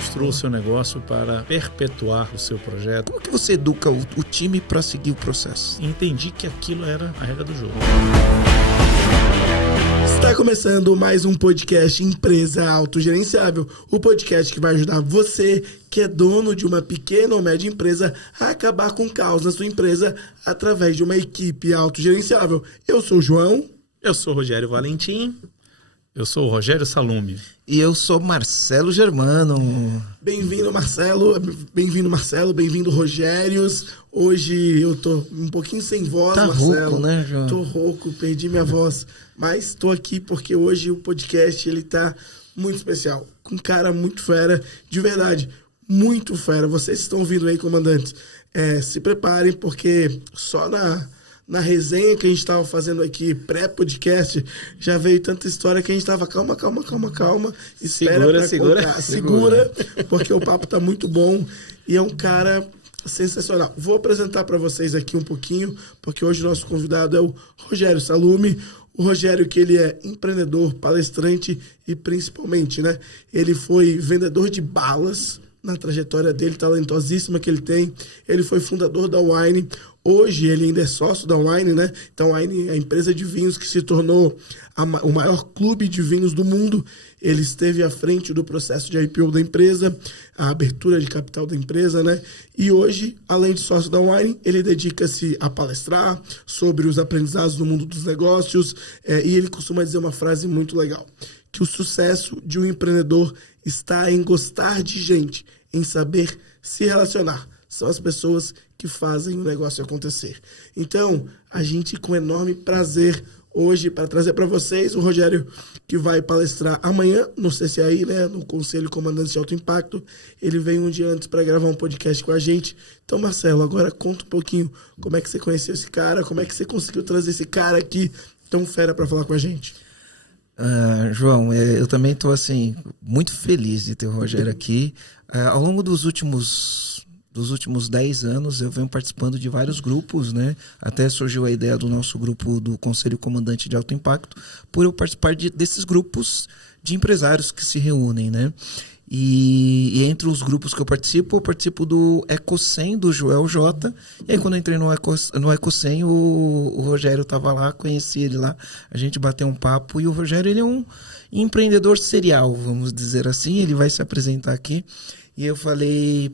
Construa o seu negócio para perpetuar o seu projeto. Como que você educa o time para seguir o processo? Entendi que aquilo era a regra do jogo. Está começando mais um podcast Empresa Autogerenciável, o podcast que vai ajudar você, que é dono de uma pequena ou média empresa, a acabar com o caos na sua empresa através de uma equipe autogerenciável. Eu sou o João. Eu sou o Rogério Valentim. Eu sou o Rogério Salume. E eu sou Marcelo Germano. Bem-vindo, Marcelo. Bem-vindo, Rogérios. Hoje eu tô um pouquinho sem voz, tá Marcelo. Rouco, né, João? Tô rouco, perdi minha voz. Mas tô aqui porque hoje o podcast ele tá muito especial. Com um cara muito fera, de verdade, muito fera. Vocês estão ouvindo aí, comandantes, se preparem porque só na resenha que a gente estava fazendo aqui, pré-podcast, já veio tanta história que a gente estava calma. Segura, porque o papo tá muito bom e é um cara sensacional. Vou apresentar para vocês aqui um pouquinho, porque hoje o nosso convidado é o Rogério Salume. O Rogério, que ele é empreendedor, palestrante e principalmente, né, ele foi vendedor de balas na trajetória dele, talentosíssima que ele tem. Ele foi fundador da Wine. Hoje ele ainda é sócio da Wine, né? Então a Wine é a empresa de vinhos que se tornou o maior clube de vinhos do mundo. Ele esteve à frente do processo de IPO da empresa, a abertura de capital da empresa, né? E hoje, além de sócio da Wine, ele dedica-se a palestrar sobre os aprendizados no mundo dos negócios. E ele costuma dizer uma frase muito legal, que o sucesso de um empreendedor está em gostar de gente, em saber se relacionar. São as pessoas que fazem o negócio acontecer. Então, a gente com enorme prazer hoje para trazer para vocês o Rogério, que vai palestrar amanhã no CCAI, né, no Conselho Comandantes de Alto Impacto. Ele veio um dia antes para gravar um podcast com a gente. Então, Marcelo, agora conta um pouquinho como é que você conheceu esse cara, como é que você conseguiu trazer esse cara aqui tão fera para falar com a gente. João, eu também estou assim, muito feliz de ter o Rogério aqui. Ao longo dos últimos 10 anos, eu venho participando de vários grupos, né? Até surgiu a ideia do nosso grupo do Conselho Comandante de Alto Impacto, por eu participar desses grupos de empresários que se reúnem, né? E entre os grupos que eu participo do Ecocem, do Joel J. E aí, quando eu entrei no Ecocem, o Rogério estava lá, conheci ele lá, a gente bateu um papo. E o Rogério, ele é um empreendedor serial, vamos dizer assim. Ele vai se apresentar aqui. E eu falei,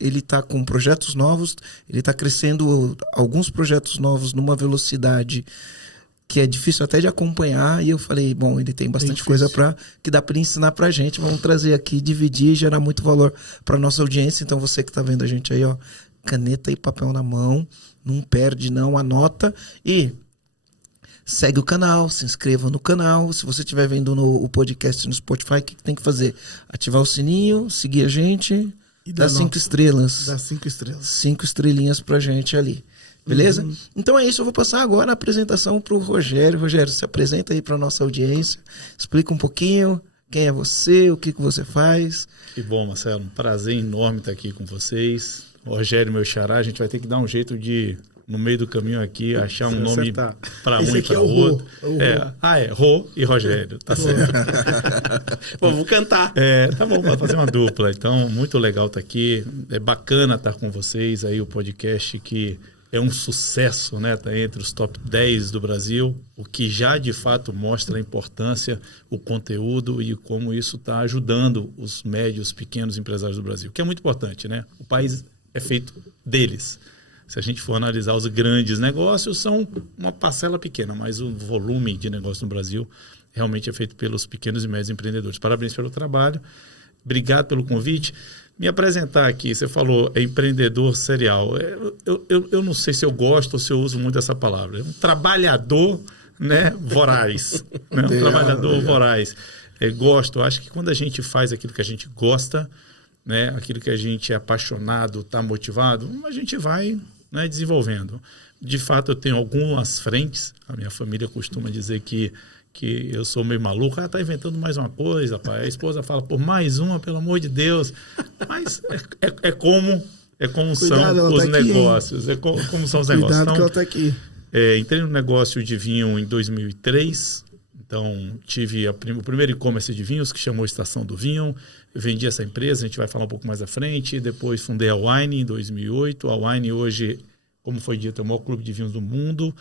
ele está com projetos novos, ele está crescendo alguns projetos novos numa velocidade que é difícil até de acompanhar. E eu falei, ele tem bastante coisa que dá para ensinar para a gente. Vamos trazer aqui, dividir e gerar muito valor para nossa audiência. Então você que está vendo a gente aí, caneta e papel na mão, não perde não, anota e segue o canal, se inscreva no canal. Se você estiver vendo o podcast no Spotify, o que tem que fazer? Ativar o sininho, seguir a gente e dar 5 estrelas. Dá 5 estrelas. 5 estrelinhas pra gente ali. Beleza? Então é isso, eu vou passar agora a apresentação pro Rogério. Rogério, se apresenta aí pra nossa audiência. Explica um pouquinho quem é você, o que você faz. Que bom, Marcelo. Um prazer enorme estar aqui com vocês. O Rogério, meu xará, a gente vai ter que dar um jeito de, no meio do caminho aqui, achar um nome para um e para outro. Rô e Rogério, tá certo. Vamos cantar. Tá bom, para fazer uma dupla. Então, muito legal estar aqui. É bacana estar com vocês aí, o podcast que é um sucesso, né? Tá entre os top 10 do Brasil, o que já de fato mostra a importância, o conteúdo e como isso está ajudando os médios, pequenos empresários do Brasil, que é muito importante, né? O país é feito deles. Se a gente for analisar os grandes negócios, são uma parcela pequena, mas o volume de negócio no Brasil realmente é feito pelos pequenos e médios empreendedores. Parabéns pelo trabalho. Obrigado pelo convite. Me apresentar aqui, você falou empreendedor serial. Eu não sei se eu gosto ou se eu uso muito essa palavra. É um trabalhador, né, voraz. Né? Um trabalhador voraz. Gosto. Acho que quando a gente faz aquilo que a gente gosta, né, aquilo que a gente é apaixonado, está motivado, a gente vai, né, desenvolvendo. De fato, eu tenho algumas frentes. A minha família costuma dizer que eu sou meio maluco. Tá inventando mais uma coisa, pai. A esposa fala, mais uma, pelo amor de Deus. Mas é como são os negócios. Como são os negócios. Cuidado que ela tá aqui. Entrei no negócio de vinho em 2003, Então, tive o primeiro e-commerce de vinhos, que chamou Estação do Vinho. Eu vendi essa empresa, a gente vai falar um pouco mais à frente. Depois fundei a Wine em 2008. A Wine hoje, como foi dito, é o maior clube de vinhos do mundo,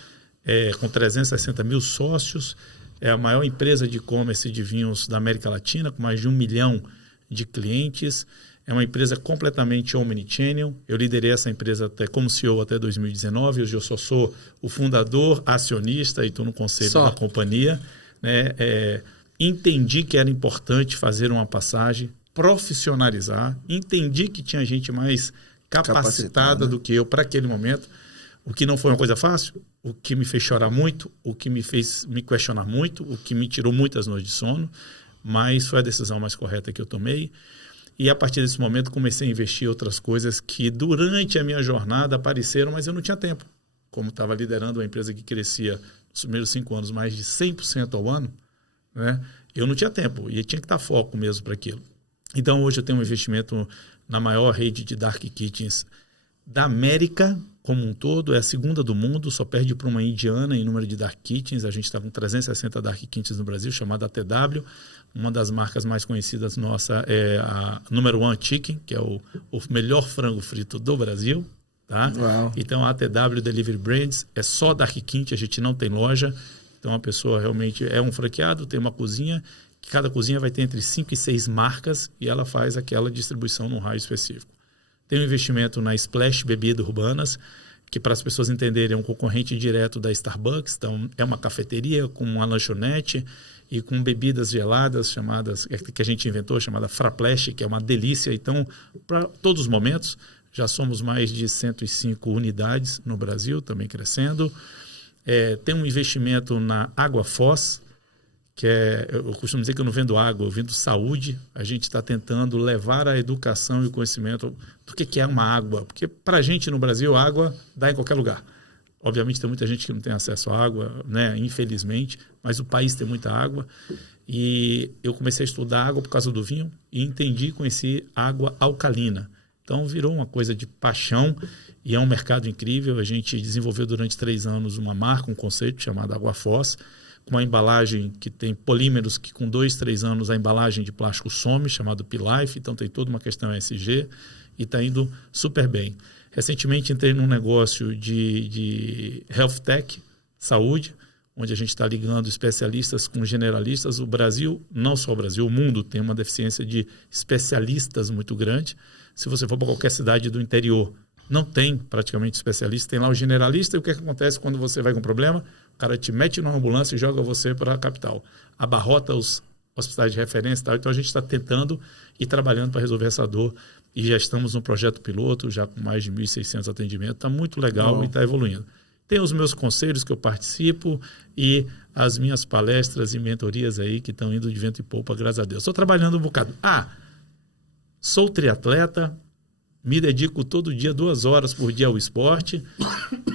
com 360 mil sócios. É a maior empresa de e-commerce de vinhos da América Latina, com mais de 1 milhão de clientes. É uma empresa completamente omnichannel. Eu liderei essa empresa até como CEO até 2019. Hoje eu só sou o fundador, acionista e estou no conselho da companhia. Né? Entendi que era importante fazer uma passagem, profissionalizar. Entendi que tinha gente mais capacitada do que eu para aquele momento. O que não foi uma coisa fácil, o que me fez chorar muito, o que me fez me questionar muito, o que me tirou muitas noites de sono, mas foi a decisão mais correta que eu tomei. E a partir desse momento comecei a investir em outras coisas que durante a minha jornada apareceram, mas eu não tinha tempo. Como estava liderando uma empresa que crescia nos primeiros 5 anos mais de 100% ao ano, né? Eu não tinha tempo e tinha que estar foco mesmo para aquilo. Então hoje eu tenho um investimento na maior rede de dark kitchens da América como um todo, é a segunda do mundo, só perde para uma indiana em número de dark kitchens. A gente está com 360 dark kitchens no Brasil, chamada ATW. Uma das marcas mais conhecidas nossa é a Number One Chicken, que é o melhor frango frito do Brasil. Tá? Então a ATW Delivery Brands é só dark kitchen, a gente não tem loja. Então a pessoa realmente é um franqueado, tem uma cozinha, que cada cozinha vai ter entre 5 e 6 marcas e ela faz aquela distribuição num raio específico. Tem um investimento na Splash Bebidas Urbanas, que para as pessoas entenderem é um concorrente direto da Starbucks. Então é uma cafeteria com uma lanchonete e com bebidas geladas chamadas, que a gente inventou, chamada Fraplash, que é uma delícia. Então, para todos os momentos, já somos mais de 105 unidades no Brasil, também crescendo. Tem um investimento na Água Foz, que eu costumo dizer que eu não vendo água, eu vendo saúde. A gente está tentando levar a educação e o conhecimento do que é uma água. Porque para a gente no Brasil, água dá em qualquer lugar. Obviamente tem muita gente que não tem acesso à água, né? Infelizmente, mas o país tem muita água. E eu comecei a estudar água por causa do vinho e entendi e conheci água alcalina. Então virou uma coisa de paixão e é um mercado incrível. A gente desenvolveu durante 3 anos uma marca, um conceito chamado Água Foz, com uma embalagem que tem polímeros que com 2, 3 anos a embalagem de plástico some, chamado P-Life. Então tem toda uma questão ESG e está indo super bem. Recentemente entrei num negócio de health tech, saúde, onde a gente está ligando especialistas com generalistas. O Brasil, não só o Brasil, o mundo tem uma deficiência de especialistas muito grande. Se você for para qualquer cidade do interior, não tem praticamente especialista. Tem lá o generalista e o que acontece quando você vai com problema? O cara te mete numa ambulância e joga você para a capital. Abarrota os hospitais de referência e tal. Então a gente está tentando e trabalhando para resolver essa dor. E já estamos no projeto piloto, já com mais de 1.600 atendimentos. Está muito legal e está evoluindo. Tem os meus conselhos que eu participo e as minhas palestras e mentorias aí que estão indo de vento e polpa, graças a Deus. Estou trabalhando um bocado. Sou triatleta, me dedico todo dia 2 horas por dia ao esporte.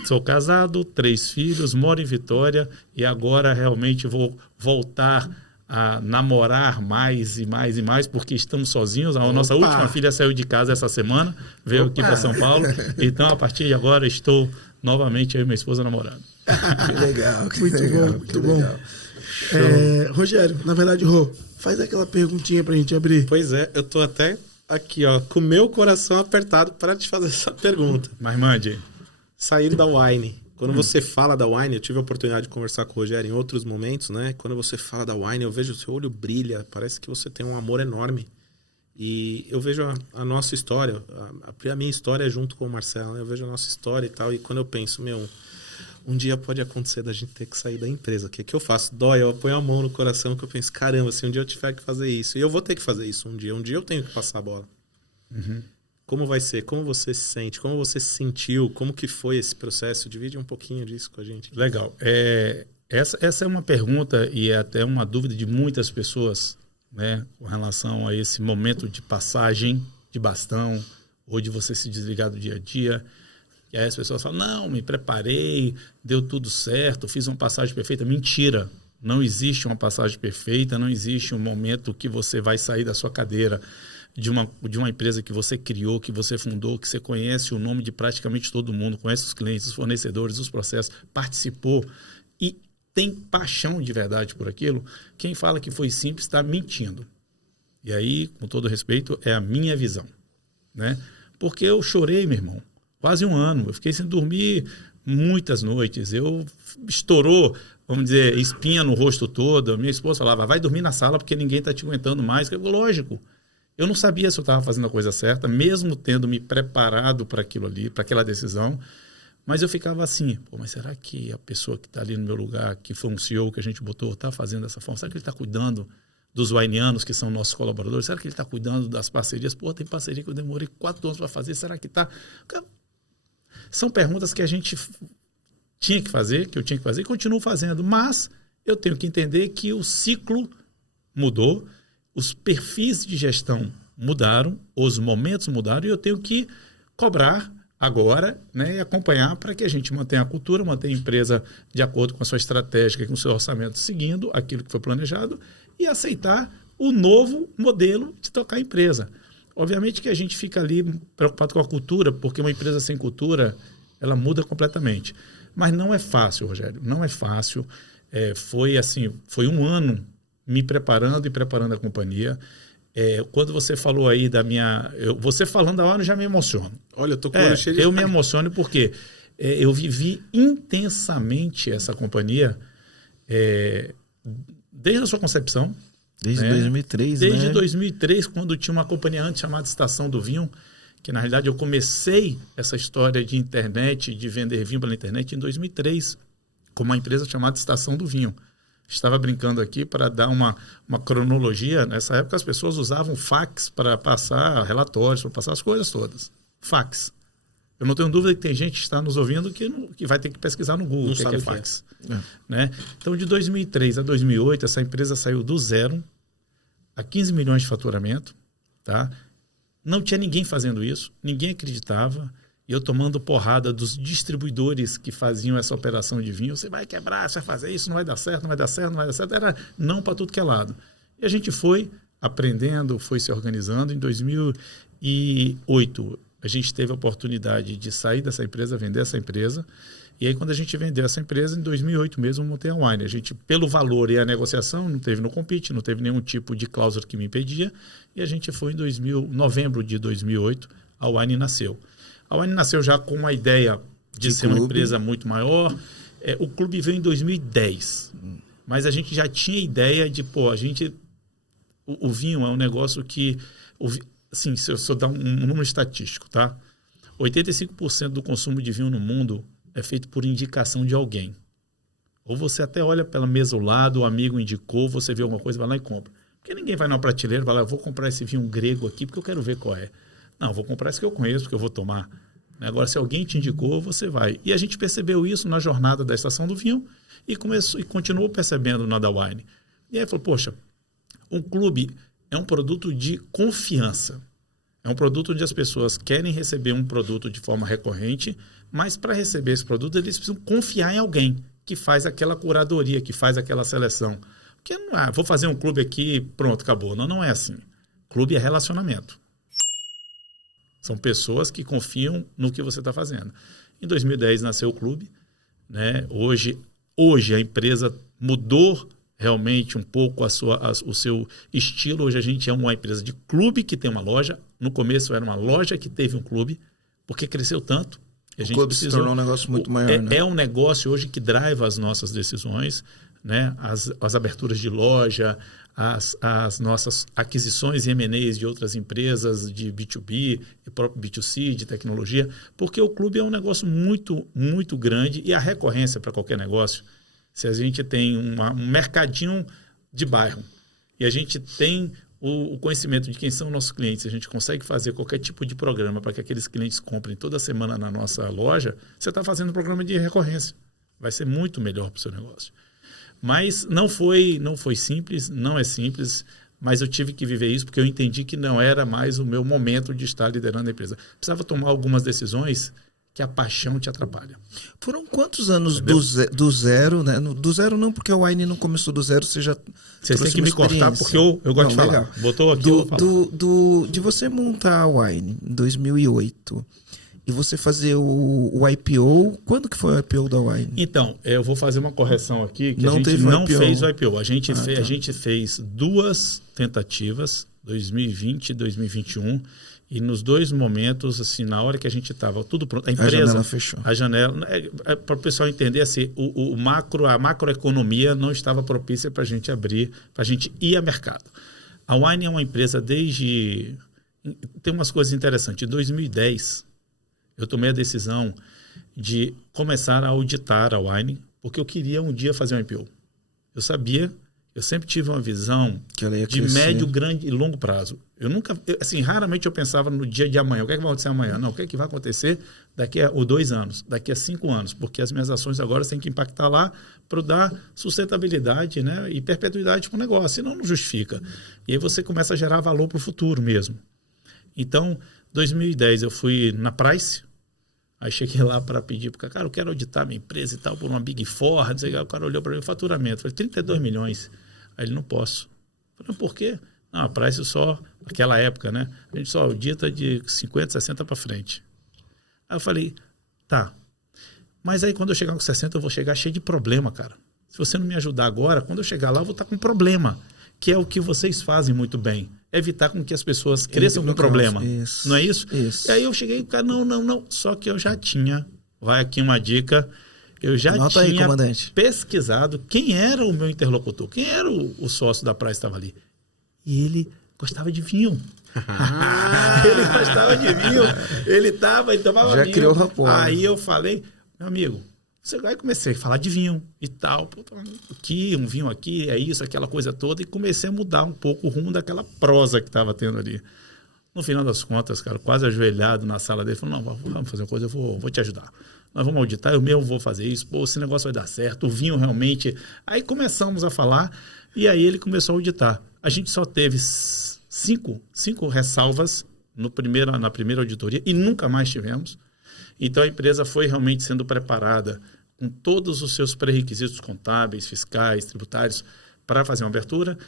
Sou casado, 3 filhos, moro em Vitória e agora realmente vou voltar a namorar mais e mais e mais, porque estamos sozinhos. A nossa última filha saiu de casa essa semana, veio aqui para São Paulo. Então, a partir de agora, estou novamente eu e minha esposa namorando. Que legal, que muito legal, bom, muito bom. Rogério, na verdade, Rô, faz aquela perguntinha pra gente abrir. Pois é, eu tô até aqui, ó, com o meu coração apertado para te fazer essa pergunta. Mas mande. Sair da Wine. Quando você fala da Wine, eu tive a oportunidade de conversar com o Rogério em outros momentos, né? Quando você fala da Wine, eu vejo o seu olho brilha, parece que você tem um amor enorme. E eu vejo a nossa história, a minha história junto com o Marcelo, né? Eu vejo a nossa história e tal, e quando eu penso, um dia pode acontecer da gente ter que sair da empresa. O que eu faço? Dói, eu ponho a mão no coração que eu penso, caramba, se um dia eu tiver que fazer isso, e eu vou ter que fazer isso um dia eu tenho que passar a bola. Uhum. Como vai ser? Como você se sente? Como você se sentiu? Como que foi esse processo? Divide um pouquinho disso com a gente. Legal. Essa é uma pergunta e é até uma dúvida de muitas pessoas, né, com relação a esse momento de passagem de bastão ou de você se desligar do dia a dia. E aí as pessoas falam, não, me preparei, deu tudo certo, fiz uma passagem perfeita. Mentira, não existe uma passagem perfeita, não existe um momento que você vai sair da sua cadeira de uma empresa que você criou, que você fundou, que você conhece o nome de praticamente todo mundo, conhece os clientes, os fornecedores, os processos, participou. E tem paixão de verdade por aquilo, quem fala que foi simples está mentindo. E aí, com todo respeito, é a minha visão, né? Porque eu chorei, meu irmão, quase 1 ano. Eu fiquei sem dormir muitas noites. Estourou, vamos dizer, espinha no rosto todo. Minha esposa falava, vai dormir na sala porque ninguém está te aguentando mais. Lógico, eu não sabia se eu estava fazendo a coisa certa, mesmo tendo me preparado para aquilo ali, para aquela decisão. Mas eu ficava assim, pô, mas será que a pessoa que está ali no meu lugar, que foi um CEO que a gente botou, está fazendo dessa forma? Será que ele está cuidando dos wainianos, que são nossos colaboradores? Será que ele está cuidando das parcerias? Pô, tem parceria que eu demorei 4 anos para fazer, será que está? São perguntas que a gente tinha que fazer, que eu tinha que fazer e continuo fazendo. Mas eu tenho que entender que o ciclo mudou, os perfis de gestão mudaram, os momentos mudaram e eu tenho que cobrar agora, né, e acompanhar para que a gente mantenha a cultura, mantenha a empresa de acordo com a sua estratégia, com o seu orçamento, seguindo aquilo que foi planejado e aceitar o novo modelo de tocar a empresa. Obviamente que a gente fica ali preocupado com a cultura, porque uma empresa sem cultura, ela muda completamente. Mas não é fácil, Rogério, não é fácil. Foi 1 ano me preparando e preparando a companhia. Quando você falou aí da minha... você falando da hora, eu já me emociono. Olha, eu tô com o olho cheio de... Eu me emociono porque eu vivi intensamente essa companhia desde a sua concepção. Desde 2003, Desde né? 2003, quando tinha uma companhia antes chamada Estação do Vinho, que na realidade eu comecei essa história de internet, de vender vinho pela internet em 2003, com uma empresa chamada Estação do Vinho. Estava brincando aqui para dar uma cronologia. Nessa época as pessoas usavam fax para passar relatórios, para passar as coisas todas. Fax. Eu não tenho dúvida que tem gente que está nos ouvindo que vai ter que pesquisar no Google o que é fax. Né? Então, de 2003 a 2008, essa empresa saiu do 0 a 15 milhões de faturamento. Tá? Não tinha ninguém fazendo isso, ninguém acreditava. E eu tomando porrada dos distribuidores que faziam essa operação de vinho. Você vai quebrar, você vai fazer isso, não vai dar certo, não vai dar certo, não vai dar certo. Era não para tudo que é lado. E a gente foi aprendendo, foi se organizando. Em 2008, a gente teve a oportunidade de sair dessa empresa, vender essa empresa. E aí, quando a gente vendeu essa empresa, em 2008 mesmo, eu montei a Wine. A gente, pelo valor e a negociação, não teve no compete, não teve nenhum tipo de cláusula que me impedia. E a gente foi em novembro de 2008, a Wine nasceu. A Wine nasceu já com uma ideia de ser uma empresa muito maior. O clube veio em 2010. Mas a gente já tinha ideia de, o vinho é um negócio que... Assim, se eu dar um número estatístico, tá? 85% do consumo de vinho no mundo é feito por indicação de alguém. Ou você até olha pela mesa ao lado, o amigo indicou, você vê alguma coisa, vai lá e compra. Porque ninguém vai na prateleira e vai lá, vou comprar esse vinho grego aqui porque eu quero ver qual é. Não, vou comprar esse que eu conheço, porque eu vou tomar. Agora, se alguém te indicou, você vai. E a gente percebeu isso na jornada da Estação do Vinho e continuou percebendo na da Wine. E aí falou, poxa, um clube é um produto de confiança. É um produto onde as pessoas querem receber um produto de forma recorrente, mas para receber esse produto, eles precisam confiar em alguém que faz aquela curadoria, que faz aquela seleção. Porque não vou fazer um clube aqui, pronto, acabou. Não, não é assim. Clube é relacionamento. São pessoas que confiam no que você está fazendo. Em 2010 nasceu o clube. Né? Hoje a empresa mudou realmente um pouco o seu estilo. Hoje a gente é uma empresa de clube que tem uma loja. No começo era uma loja que teve um clube, porque cresceu tanto. O clube se tornou um negócio muito maior. É um negócio hoje que drive as nossas decisões, né? As aberturas de loja, as nossas aquisições e M&As de outras empresas de B2B e próprio B2C, de tecnologia, porque o clube é um negócio muito, muito grande e a recorrência para qualquer negócio, se a gente tem um mercadinho de bairro e a gente tem o conhecimento de quem são nossos clientes, a gente consegue fazer qualquer tipo de programa para que aqueles clientes comprem toda semana na nossa loja, você está fazendo um programa de recorrência. Vai ser muito melhor para o seu negócio. Mas não foi simples, não é simples, mas eu tive que viver isso porque eu entendi que não era mais o meu momento de estar liderando a empresa. Precisava tomar algumas decisões que a paixão te atrapalha. Foram quantos anos do zero, né? Do zero não, porque o Wine não começou do zero, você tem que me cortar porque eu gosto de falar. Legal. Botou aqui, eu vou falar. De você montar a Wine em 2008 e você fazer o IPO. Quando que foi o IPO da Wine? Então, eu vou fazer uma correção aqui, que Não a gente teve não IPO. fez o IPO. A gente, Ah, tá. a gente fez 2 tentativas, 2020 e 2021, e nos 2 momentos, assim, na hora que a gente estava tudo pronto, a empresa... A janela fechou. A janela, para o pessoal entender, assim, a macroeconomia não estava propícia para a gente abrir, para a gente ir a mercado. A Wine é uma empresa desde... Tem umas coisas interessantes. Em 2010, eu tomei a decisão de começar a auditar a Wine, porque eu queria um dia fazer um IPO. Eu sabia, eu sempre tive uma visão Que ela ia de crescer. médio, grande e longo prazo. Raramente eu pensava no dia de amanhã. O que é que vai acontecer amanhã? Não, o que é que vai acontecer daqui a 2 anos, daqui a 5 anos? Porque as minhas ações agora têm que impactar lá para dar sustentabilidade, né, e perpetuidade para o negócio, senão não justifica. E aí você começa a gerar valor para o futuro mesmo. Então, 2010 eu fui na Price, aí cheguei lá para pedir, porque, cara, eu quero auditar minha empresa e tal, por uma Big Four, não sei, o cara olhou para mim, faturamento, eu falei, 32 milhões. Aí ele, não posso. Eu falei, por quê? Não, a Price só, naquela época, né, a gente só audita de 50, 60 para frente. Aí eu falei, tá, mas aí quando eu chegar com 60 eu vou chegar cheio de problema, cara. Se você não me ajudar agora, quando eu chegar lá eu vou estar com problema, que é o que vocês fazem muito bem. Evitar com que as pessoas cresçam com problema. Isso. Não é isso? Isso. E aí eu cheguei, cara, não. Só que eu já tinha, vai aqui uma dica, eu já Anota aí, tinha comandante. pesquisado quem era o meu interlocutor, quem era o sócio da Price que estava ali. E ele gostava de vinho. Ele gostava de vinho, ele tomava Já vinho. criou rapport. Aí eu falei, meu amigo, aí comecei a falar de vinho e tal. Aqui, um vinho aqui, é isso, aquela coisa toda. E comecei a mudar um pouco o rumo daquela prosa que estava tendo ali. No final das contas, cara, quase ajoelhado na sala dele, falou, não, vamos fazer uma coisa, eu vou te ajudar. Nós vamos auditar, eu mesmo vou fazer isso. Pô, esse negócio vai dar certo, o vinho realmente... Aí começamos a falar e aí ele começou a auditar. A gente só teve 5 ressalvas na primeira auditoria e nunca mais tivemos. Então, a empresa foi realmente sendo preparada com todos os seus pré-requisitos contábeis, fiscais, tributários, para fazer uma abertura.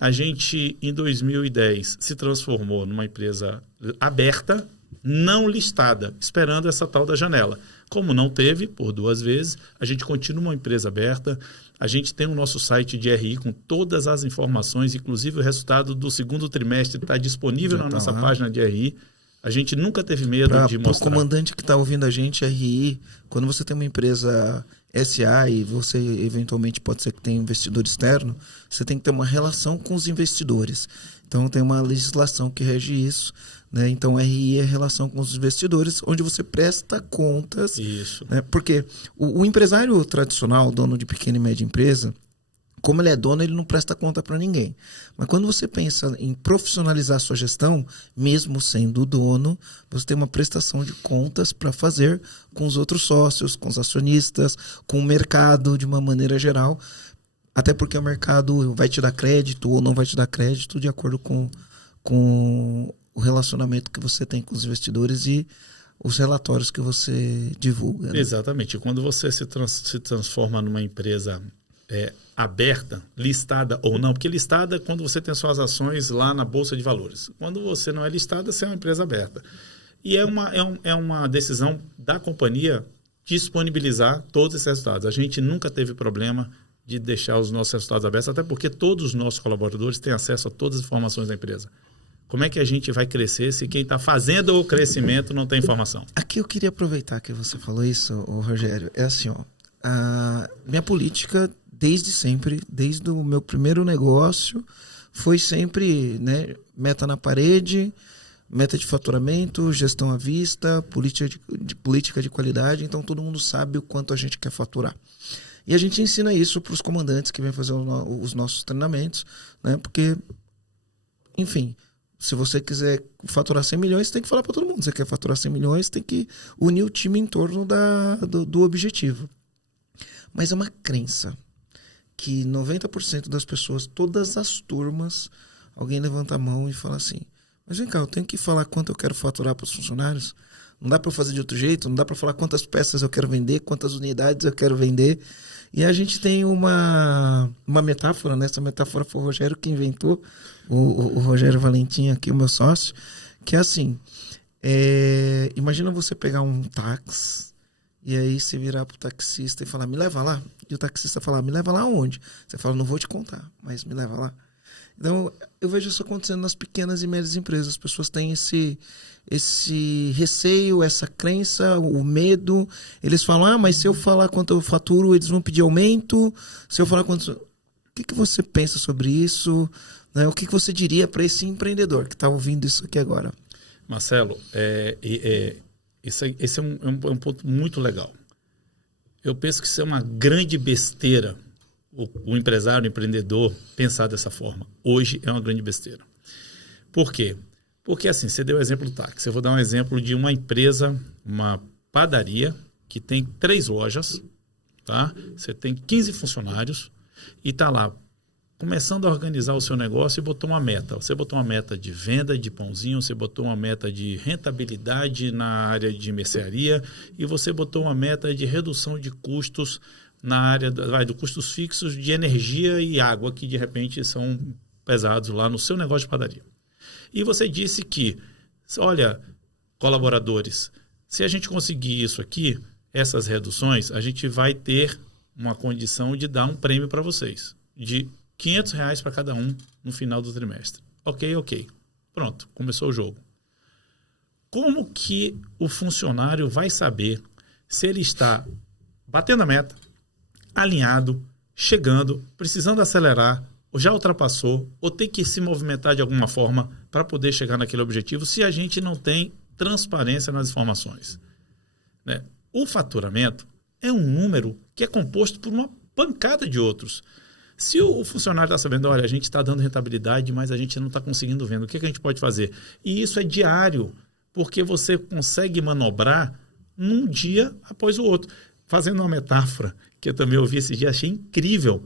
A gente, em 2010, se transformou numa empresa aberta, não listada, esperando essa tal da janela. Como não teve, por 2 vezes, a gente continua uma empresa aberta. A gente tem o nosso site de RI com todas as informações, inclusive o resultado do 2º trimestre está disponível na nossa página de RI. A gente nunca teve medo de mostrar. Para o comandante que está ouvindo a gente, RI, quando você tem uma empresa SA e você eventualmente pode ser que tenha investidor externo, você tem que ter uma relação com os investidores. Então tem uma legislação que rege isso, né? Então RI é relação com os investidores, onde você presta contas. Isso. Né? Porque o empresário tradicional, dono de pequena e média empresa, como ele é dono, ele não presta conta para ninguém. Mas quando você pensa em profissionalizar a sua gestão, mesmo sendo dono, você tem uma prestação de contas para fazer com os outros sócios, com os acionistas, com o mercado de uma maneira geral. Até porque o mercado vai te dar crédito ou não vai te dar crédito de acordo com o relacionamento que você tem com os investidores e os relatórios que você divulga. Né? Exatamente. Quando você se transforma numa empresa aberta, listada ou não, porque listada é quando você tem suas ações lá na Bolsa de Valores. Quando você não é listada, você é uma empresa aberta. E é uma decisão da companhia disponibilizar todos esses resultados. A gente nunca teve problema de deixar os nossos resultados abertos, até porque todos os nossos colaboradores têm acesso a todas as informações da empresa. Como é que a gente vai crescer se quem está fazendo o crescimento não tem informação? Aqui eu queria aproveitar que você falou isso, Rogério. É assim, ó, a minha política desde sempre, desde o meu primeiro negócio, foi sempre, né, meta na parede, meta de faturamento, gestão à vista, política de qualidade. Então todo mundo sabe o quanto a gente quer faturar. E a gente ensina isso para os comandantes que vêm fazer os nossos treinamentos, né? Porque, enfim, se você quiser faturar 100 milhões, tem que falar para todo mundo. Se você quer faturar 100 milhões, tem que unir o time em torno do objetivo. Mas é uma crença que 90% das pessoas, todas as turmas, alguém levanta a mão e fala assim, mas vem cá, eu tenho que falar quanto eu quero faturar para os funcionários? Não dá para fazer de outro jeito? Não dá para falar quantas peças eu quero vender, quantas unidades eu quero vender? E a gente tem uma metáfora, né? Essa metáfora foi o Rogério que inventou, o Rogério Valentim aqui, o meu sócio, que é assim, Imagina você pegar um táxi e aí você virar pro taxista e falar, me leva lá. E o taxista falar, me leva lá onde? Você fala, não vou te contar, mas me leva lá. Então, eu vejo isso acontecendo nas pequenas e médias empresas. As pessoas têm esse receio, essa crença, o medo. Eles falam, mas se eu falar quanto eu faturo, eles vão pedir aumento. Se eu falar quanto... O que você pensa sobre isso? Né? O que você diria para esse empreendedor que está ouvindo isso aqui agora? Marcelo, esse é um ponto muito legal. Eu penso que isso é uma grande besteira, o empresário, o empreendedor, pensar dessa forma. Hoje é uma grande besteira. Por quê? Porque assim, você deu o exemplo do táxi. Eu vou dar um exemplo de uma empresa, uma padaria, que tem 3 lojas, tá? Você tem 15 funcionários e está lá começando a organizar o seu negócio e botou uma meta. Você botou uma meta de venda de pãozinho, você botou uma meta de rentabilidade na área de mercearia e você botou uma meta de redução de custos na área do custos fixos de energia e água, que de repente são pesados lá no seu negócio de padaria. E você disse que, olha, colaboradores, se a gente conseguir isso aqui, essas reduções, a gente vai ter uma condição de dar um prêmio para vocês, de R$500 para cada um no final do trimestre. Ok. Pronto, começou o jogo. Como que o funcionário vai saber se ele está batendo a meta, alinhado, chegando, precisando acelerar, ou já ultrapassou, ou tem que se movimentar de alguma forma para poder chegar naquele objetivo, se a gente não tem transparência nas informações? Né? O faturamento é um número que é composto por uma pancada de outros. Se o funcionário está sabendo, olha, a gente está dando rentabilidade, mas a gente não está conseguindo vendo, o que a gente pode fazer? E isso é diário, porque você consegue manobrar num dia após o outro. Fazendo uma metáfora, que eu também ouvi esse dia, achei incrível.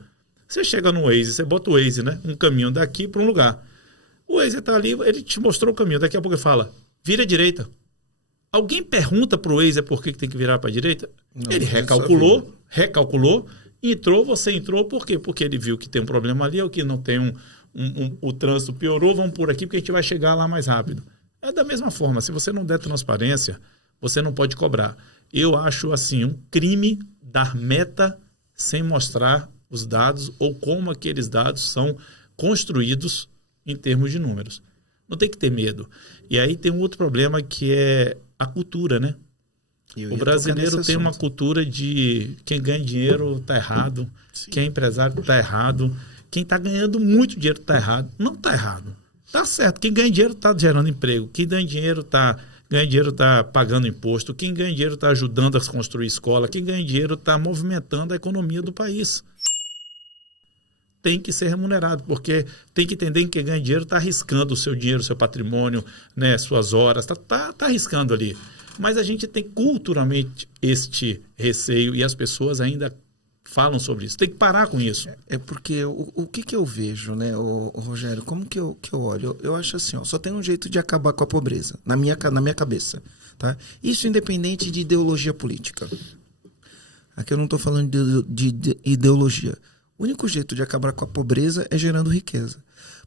Você chega no Waze, você bota o Waze, né? Um caminho daqui para um lugar. O Waze está ali, ele te mostrou o caminho, daqui a pouco ele fala, vira à direita. Alguém pergunta para o Waze por que tem que virar para a direita? Não, ele recalculou, você entrou, por quê? Porque ele viu que tem um problema ali, ou que não tem o trânsito piorou, vamos por aqui porque a gente vai chegar lá mais rápido. É da mesma forma, se você não der transparência, você não pode cobrar. Eu acho assim um crime dar meta sem mostrar os dados ou como aqueles dados são construídos em termos de números. Não tem que ter medo. E aí tem um outro problema que é a cultura, né? O brasileiro tem uma cultura de quem ganha dinheiro está errado, sim, quem é empresário está errado, quem está ganhando muito dinheiro está errado. Não está errado. Está certo. Quem ganha dinheiro está gerando emprego. Quem ganha dinheiro está pagando imposto. Quem ganha dinheiro está ajudando a construir escola. Quem ganha dinheiro está movimentando a economia do país. Tem que ser remunerado, porque tem que entender que quem ganha dinheiro está arriscando o seu dinheiro, o seu patrimônio, né, suas horas, está arriscando ali. Mas a gente tem culturalmente este receio e as pessoas ainda falam sobre isso. Tem que parar com isso. É porque o que eu vejo, né, o Rogério, como que eu olho? Eu acho assim, ó, só tem um jeito de acabar com a pobreza, na minha cabeça. Tá? Isso independente de ideologia política. Aqui eu não estou falando de ideologia. O único jeito de acabar com a pobreza é gerando riqueza.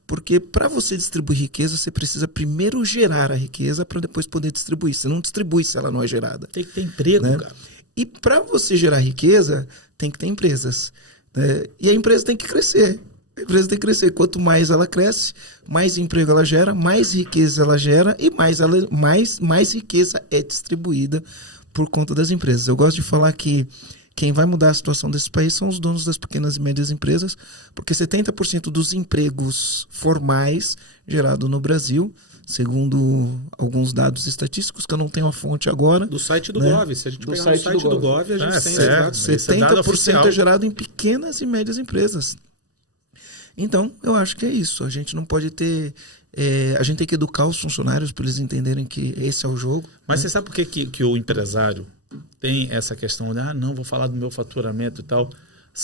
Porque para você distribuir riqueza, você precisa primeiro gerar a riqueza para depois poder distribuir. Você não distribui se ela não é gerada. Tem que ter emprego, né? Cara. E para você gerar riqueza, tem que ter empresas. Né? E a empresa tem que crescer. A empresa tem que crescer. Quanto mais ela cresce, mais emprego ela gera, mais riqueza ela gera e mais riqueza é distribuída por conta das empresas. Eu gosto de falar que quem vai mudar a situação desse país são os donos das pequenas e médias empresas, porque 70% dos empregos formais gerados no Brasil, segundo alguns dados estatísticos, que eu não tenho a fonte agora. Do site do né? Gov. Se a gente pegar no site do Gov, a gente tem esses dados. 70% é gerado em pequenas e médias empresas. Então, eu acho que é isso. A gente não pode ter... a gente tem que educar os funcionários para eles entenderem que esse é o jogo. Mas né? Você sabe por que o empresário tem essa questão de, não, vou falar do meu faturamento e tal.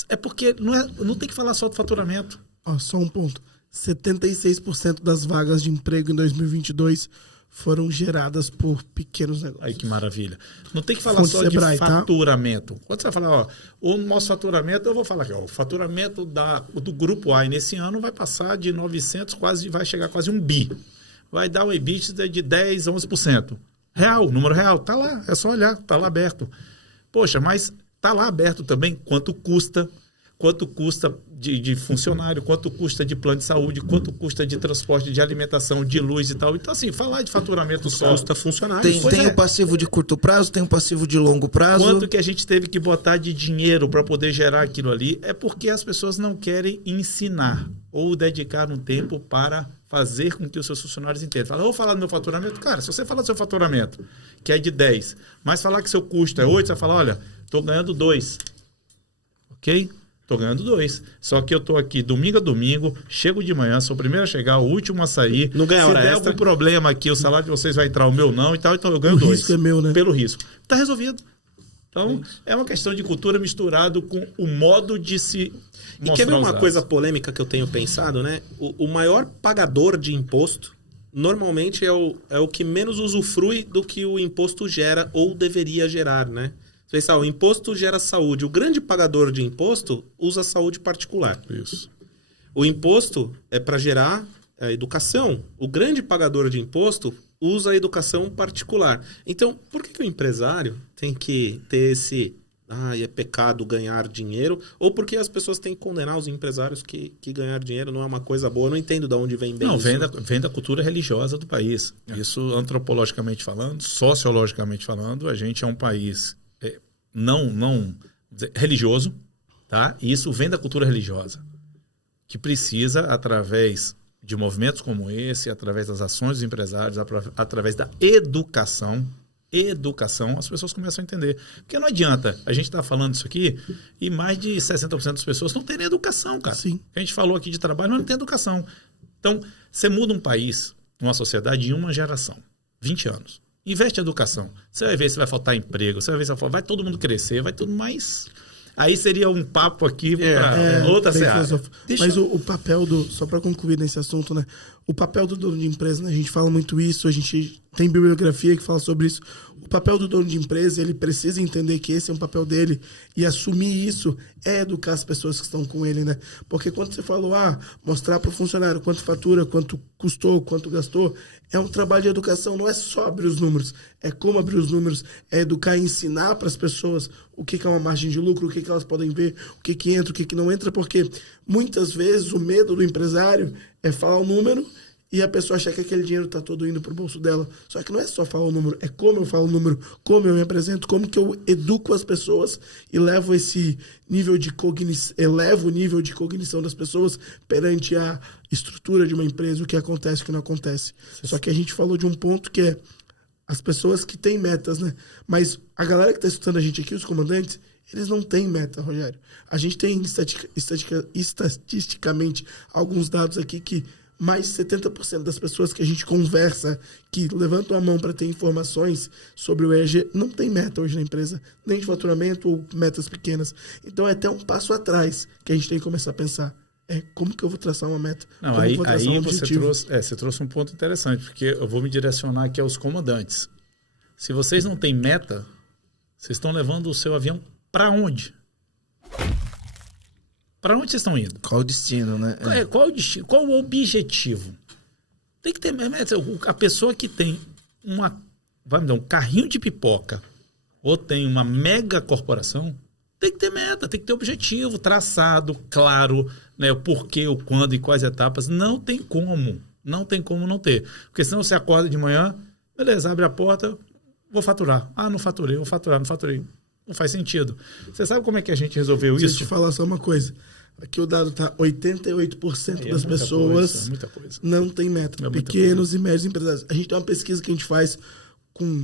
É porque não tem que falar só do faturamento. Só um ponto. 76% das vagas de emprego em 2022 foram geradas por pequenos negócios. Aí que maravilha. Não tem que falar só de faturamento. Tá? Quando você vai falar, o nosso faturamento, eu vou falar aqui, o faturamento do Grupo A nesse ano vai passar de 900, vai chegar quase 1 bi. Vai dar um EBITDA de 10%, 11%. Real, número real, tá lá, é só olhar, tá lá aberto. Poxa, mas tá lá aberto também quanto custa de funcionário, quanto custa de plano de saúde, quanto custa de transporte, de alimentação, de luz e tal. Então, assim, falar de faturamento só... Custa funcionário. Tem o passivo de curto prazo, tem o passivo de longo prazo. Quanto que a gente teve que botar de dinheiro para poder gerar aquilo ali, é porque as pessoas não querem ensinar ou dedicar um tempo para fazer com que os seus funcionários entendam. Fala, vou falar do meu faturamento. Cara, se você falar do seu faturamento, que é de 10, mas falar que seu custo é 8, você vai falar, olha, estou ganhando 2. Ok? Estou ganhando 2. Só que eu estou aqui domingo a domingo, chego de manhã, sou o primeiro a chegar, o último a sair. Não ganha hora extra. Se der algum problema aqui, o salário de vocês vai entrar, o meu não e tal, então eu ganho 2. O risco é meu, né? Pelo risco. Está resolvido. Então, é uma questão de cultura misturado com o modo de se E quer ver uma coisa polêmica que eu tenho pensado, né? O maior pagador de imposto, normalmente é o que menos usufrui do que o imposto gera ou deveria gerar, né? O imposto gera saúde. O grande pagador de imposto usa saúde particular. Isso. O imposto é para gerar a educação. O grande pagador de imposto usa a educação particular. Então, por que o empresário tem que ter esse... é pecado ganhar dinheiro? Ou porque as pessoas têm que condenar os empresários que ganhar dinheiro não é uma coisa boa? Eu não entendo de onde vem bem não, isso. Vem da cultura religiosa do país. Isso, antropologicamente falando, sociologicamente falando, a gente é um país não religioso, tá? E isso vem da cultura religiosa, que precisa, através de movimentos como esse, através das ações dos empresários, através da educação, as pessoas começam a entender. Porque não adianta a gente estar falando isso aqui e mais de 60% das pessoas não terem educação, cara. Sim. A gente falou aqui de trabalho, mas não tem educação. Então, você muda um país, uma sociedade em uma geração, 20 anos. Investe em educação. Você vai ver se vai faltar emprego, você vai ver se vai todo mundo crescer, vai tudo mais... Aí seria um papo aqui para outra seara. Mas o papel só para concluir nesse assunto, né? O papel do dono de empresa, né? A gente fala muito isso, a gente tem bibliografia que fala sobre isso. O papel do dono de empresa, ele precisa entender que esse é um papel dele e assumir isso é educar as pessoas que estão com ele, né? Porque quando você falou, mostrar para o funcionário quanto fatura, quanto custou, quanto gastou, é um trabalho de educação, não é só abrir os números, é como abrir os números, é educar e ensinar para as pessoas o que é uma margem de lucro, o que elas podem ver, o que entra, o que não entra, porque muitas vezes o medo do empresário é falar o número e a pessoa achar que aquele dinheiro está todo indo para o bolso dela. Só que não é só falar o número, é como eu falo o número, como eu me apresento, como que eu educo as pessoas e levo esse nível de elevo o nível de cognição das pessoas perante a estrutura de uma empresa, o que acontece, o que não acontece. Só que a gente falou de um ponto que é as pessoas que têm metas, né? Mas a galera que está escutando a gente aqui, os comandantes, eles não têm meta, Rogério. A gente tem estatisticamente alguns dados aqui que mais de 70% das pessoas que a gente conversa, que levantam a mão para ter informações sobre o ESG, não tem meta hoje na empresa, nem de faturamento ou metas pequenas. Então é até um passo atrás que a gente tem que começar a pensar. Como que eu vou traçar uma meta? Não, aí você trouxe um ponto interessante, porque eu vou me direcionar aqui aos comandantes. Se vocês não têm meta, vocês estão levando o seu avião para onde? Para onde vocês estão indo? Qual o destino, né? Qual o destino? Qual o objetivo? Tem que ter meta. A pessoa que tem um carrinho de pipoca ou tem uma mega corporação, tem que ter meta, tem que ter objetivo traçado, claro, né? O porquê, o quando e quais etapas. Não tem como não ter. Porque senão você acorda de manhã, beleza, abre a porta, vou faturar. Não faturei, vou faturar, não faturei. Não faz sentido. Você sabe como é que a gente resolveu isso? Deixa eu te falar só uma coisa. Aqui o dado está 88% das pessoas não tem meta. Pequenos e médios empresários. A gente tem uma pesquisa que a gente faz com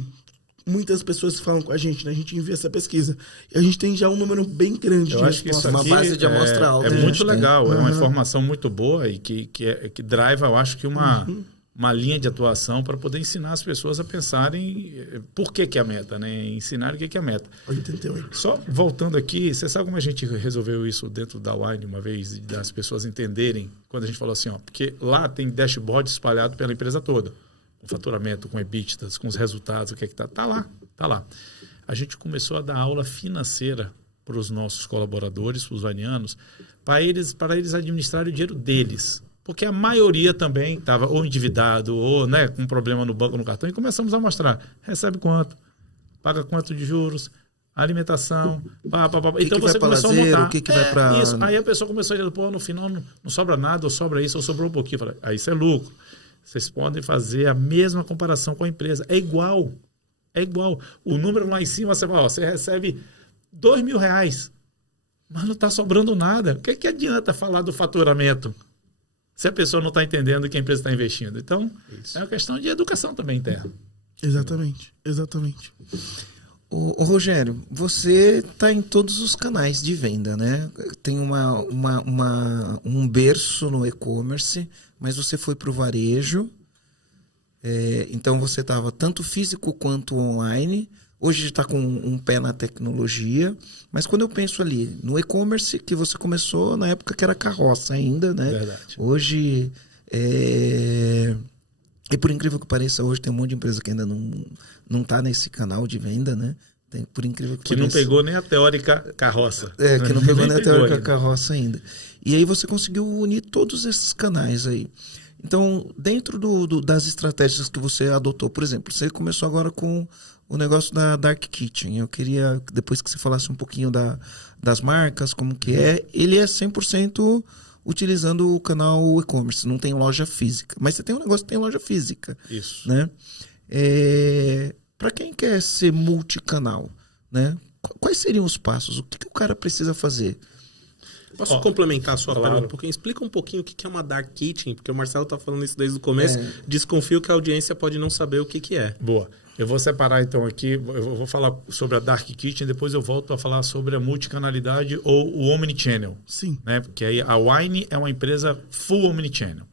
muitas pessoas que falam com a gente, né? A gente envia essa pesquisa. E a gente tem já um número bem grande de respostas. Uma base de amostra alta. É muito legal, é uma informação muito boa e que drive, eu acho que uma linha de atuação para poder ensinar as pessoas a pensarem por que é a meta, né? Ensinar o que é a meta. 88. Só voltando aqui, você sabe como a gente resolveu isso dentro da Wine uma vez, das pessoas entenderem, quando a gente falou assim, porque lá tem dashboard espalhado pela empresa toda, com faturamento, com EBITDAs, com os resultados, o que é que tá lá. A gente começou a dar aula financeira para os nossos colaboradores, para os vanianos, para eles administrarem o dinheiro deles. Porque a maioria também estava ou endividado ou, né, com problema no banco, no cartão, e começamos a mostrar, recebe quanto, paga quanto de juros, alimentação, então você começou lazer, a montar. O que vai para... Isso. Aí a pessoa começou a dizer, pô, no final não sobra nada, ou sobra isso, ou sobrou um pouquinho. Falei, aí isso é lucro. Vocês podem fazer a mesma comparação com a empresa. É igual. É igual. O número lá em cima, você fala, ó, você recebe R$2.000, mas não está sobrando nada. O que adianta falar do faturamento se a pessoa não está entendendo que a empresa está investindo? Então, é uma questão de educação também interna. Exatamente, exatamente. Ô, Rogério, você está em todos os canais de venda, né? Tem um berço no e-commerce, mas você foi para o varejo. Então você estava tanto físico quanto online. Hoje está com um pé na tecnologia. Mas quando eu penso ali no e-commerce, que você começou na época que era carroça ainda, né? Verdade. Hoje... E por incrível que pareça, hoje tem um monte de empresa que ainda não está nesse canal de venda, né? Por incrível que pareça. Não pegou nem a teórica carroça. Que não pegou nem a teórica ainda. carroça ainda. E aí você conseguiu unir todos esses canais aí. Então, dentro das estratégias que você adotou, por exemplo, você começou agora com o negócio da Dark Kitchen. Eu queria, depois que você falasse um pouquinho das marcas, como que é. Ele é 100% utilizando o canal e-commerce, não tem loja física. Mas você tem um negócio que tem loja física. Isso. Né? Para quem quer ser multicanal, né? Quais seriam os passos? O que o cara precisa fazer? Posso complementar a sua pergunta um pouquinho? Explica um pouquinho o que é uma Dark Kitchen, porque o Marcelo está falando isso desde o começo. Desconfio que a audiência pode não saber o que é. Boa. Eu vou separar então aqui, eu vou falar sobre a Dark Kitchen, depois eu volto a falar sobre a multicanalidade ou o Omnichannel. Sim. Né? Porque aí a Wine é uma empresa full Omnichannel.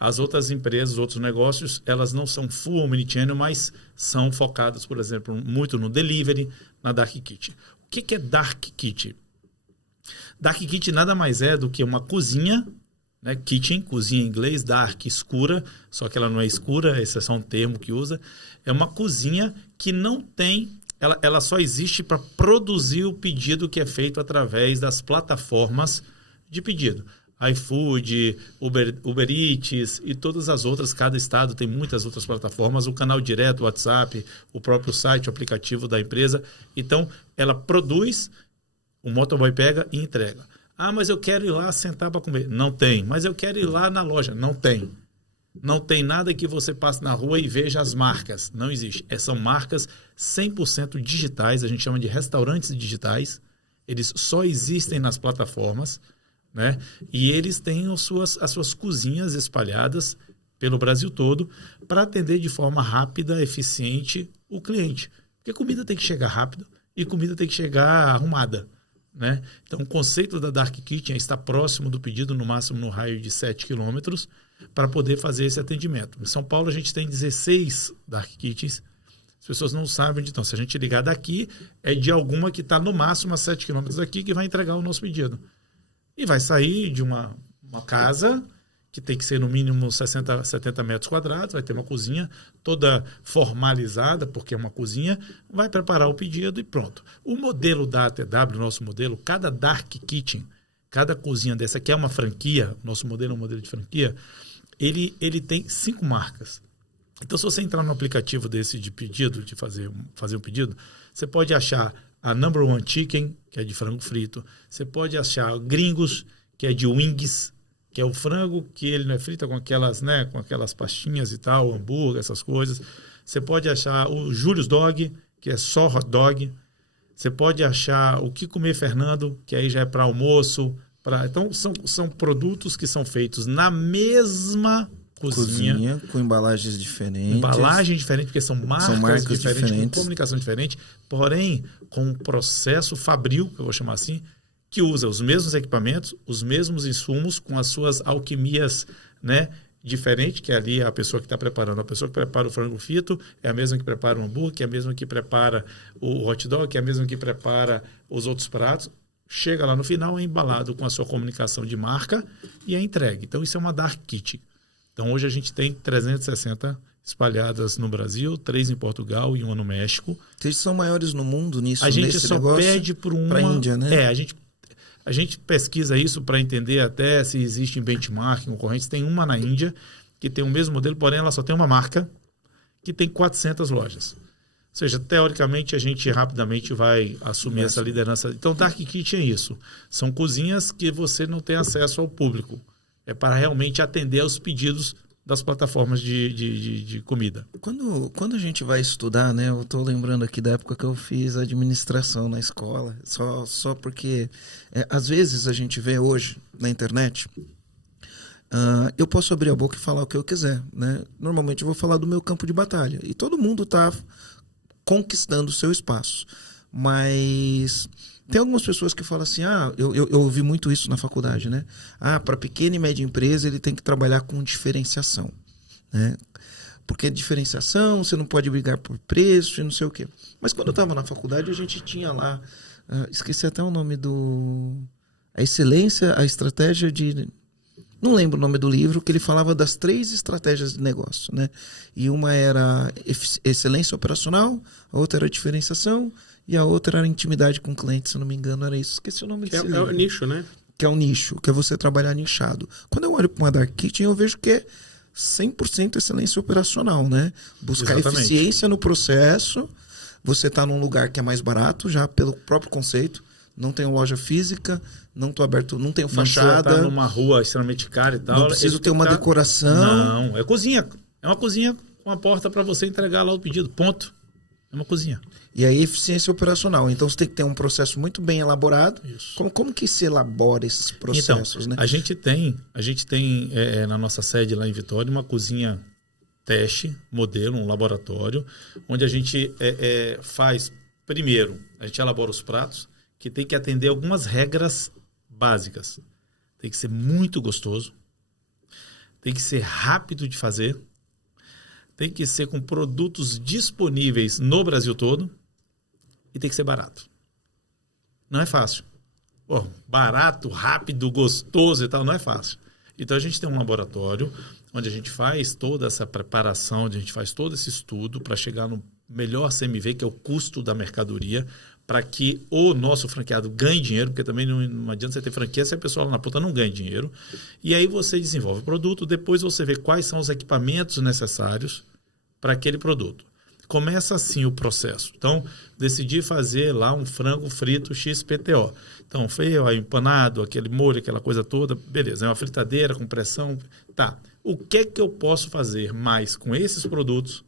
As outras empresas, os outros negócios, elas não são full Omnichannel, mas são focadas, por exemplo, muito no delivery, na Dark Kitchen. O que é Dark Kitchen? Dark Kitchen nada mais é do que uma cozinha, né? Kitchen, cozinha em inglês, dark, escura, só que ela não é escura, esse é só um termo que usa. É uma cozinha que não tem, ela só existe para produzir o pedido que é feito através das plataformas de pedido. iFood, Uber Eats e todas as outras, cada estado tem muitas outras plataformas, o canal direto, o WhatsApp, o próprio site, o aplicativo da empresa. Então, ela produz, o motoboy pega e entrega. Ah, mas eu quero ir lá sentar para comer. Não tem. Mas eu quero ir lá na loja. Não tem. Não tem nada que você passe na rua e veja as marcas. Não existe. São marcas 100% digitais, a gente chama de restaurantes digitais. Eles só existem nas plataformas, né? E eles têm as suas cozinhas espalhadas pelo Brasil todo para atender de forma rápida, eficiente o cliente. Porque comida tem que chegar rápido e comida tem que chegar arrumada, né? Então, o conceito da Dark Kitchen é estar próximo do pedido, no máximo no raio de 7 quilômetros, para poder fazer esse atendimento. Em São Paulo, a gente tem 16 Dark Kitchens. As pessoas não sabem onde estão. Se a gente ligar daqui, é de alguma que está no máximo a 7 quilômetros daqui que vai entregar o nosso pedido. E vai sair de uma casa que tem que ser no mínimo 60, 70 metros quadrados, vai ter uma cozinha toda formalizada, porque é uma cozinha, vai preparar o pedido e pronto. O modelo da ATW, nosso modelo, cada Dark Kitchen, cada cozinha dessa, que é uma franquia, nosso modelo é um modelo de franquia, ele tem 5 marcas. Então, se você entrar no aplicativo desse de pedido, de fazer um pedido, você pode achar a Number One Chicken, que é de frango frito. Você pode achar Gringos, que é de wings, que é o frango que ele não é frito com aquelas, né, com aquelas pastinhas e tal, hambúrguer, essas coisas. Você pode achar o Július Dog, que é só hot dog. Você pode achar o Que Comer Fernando, que aí já é para almoço. Então, são produtos que são feitos na mesma cozinha com embalagens diferentes. Embalagem diferente, porque são marcas diferentes, com comunicação diferente, porém com um processo fabril, que eu vou chamar assim, que usa os mesmos equipamentos, os mesmos insumos, com as suas alquimias, né, diferentes, que é ali a pessoa que está preparando. A pessoa que prepara o frango frito é a mesma que prepara o hambúrguer, que é a mesma que prepara o hot dog, que é a mesma que prepara os outros pratos. Chega lá no final, é embalado com a sua comunicação de marca e é entregue. Então, isso é uma Dark Kitchen. Então, hoje a gente tem 360 espalhadas no Brasil, 3 em Portugal e 1 no México. Vocês são maiores no mundo nisso? A gente só pede para Índia, né? A gente pesquisa isso para entender até se existe benchmarking, concorrentes. Tem uma na Índia que tem o mesmo modelo, porém ela só tem uma marca que tem 400 lojas. Ou seja, teoricamente, a gente rapidamente vai assumir essa liderança. Então, Dark Kitchen é isso. São cozinhas que você não tem acesso ao público. É para realmente atender aos pedidos das plataformas de comida. Quando a gente vai estudar, né? Eu estou lembrando aqui da época que eu fiz administração na escola. Só porque, às vezes, a gente vê hoje na internet... eu posso abrir a boca e falar o que eu quiser, né? Normalmente eu vou falar do meu campo de batalha. E todo mundo está conquistando o seu espaço. Mas tem algumas pessoas que falam assim, eu ouvi muito isso na faculdade, né? Para pequena e média empresa ele tem que trabalhar com diferenciação, né? Porque diferenciação, você não pode brigar por preço e não sei o quê. Mas quando eu estava na faculdade, a gente tinha lá, esqueci até o nome a excelência, a estratégia de... Não lembro o nome do livro, que ele falava das 3 estratégias de negócio, né? E uma era excelência operacional, a outra era diferenciação e a outra era intimidade com o cliente, se eu não me engano, era isso. Esqueci o nome desse livro. É o nicho, né? Que é o nicho, que é você trabalhar nichado. Quando eu olho para uma Dark Kitchen, eu vejo que é 100% excelência operacional, né? Buscar eficiência no processo, você está num lugar que é mais barato, já pelo próprio conceito. Não tenho loja física, não tô aberto, não tenho fachada. Não tá numa rua extremamente cara e tal. Não preciso ter uma decoração. Não, é cozinha. É uma cozinha com a porta para você entregar lá o pedido. Ponto. É uma cozinha. E aí, eficiência operacional. Então, você tem que ter um processo muito bem elaborado. Isso. Como que se elabora esses processos, então, né? A gente tem na nossa sede lá em Vitória uma cozinha teste, modelo, um laboratório, onde a gente faz, primeiro, a gente elabora os pratos, que tem que atender algumas regras básicas. Tem que ser muito gostoso, tem que ser rápido de fazer, tem que ser com produtos disponíveis no Brasil todo e tem que ser barato. Não é fácil. Barato, rápido, gostoso e tal, não é fácil. Então a gente tem um laboratório onde a gente faz toda essa preparação, onde a gente faz todo esse estudo para chegar no melhor CMV, que é o custo da mercadoria, para que o nosso franqueado ganhe dinheiro, porque também não adianta você ter franquia se a pessoa lá na ponta não ganha dinheiro. E aí você desenvolve o produto, depois você vê quais são os equipamentos necessários para aquele produto. Começa assim o processo. Então, decidi fazer lá um frango frito XPTO. Então, feio, empanado, aquele molho, aquela coisa toda, beleza, é uma fritadeira com pressão. Tá, o que é que eu posso fazer mais com esses produtos,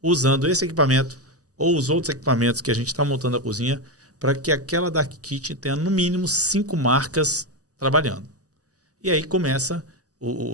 usando esse equipamento, ou os outros equipamentos que a gente está montando a cozinha, para que aquela Dark Kitchen tenha no mínimo 5 marcas trabalhando. E aí começa,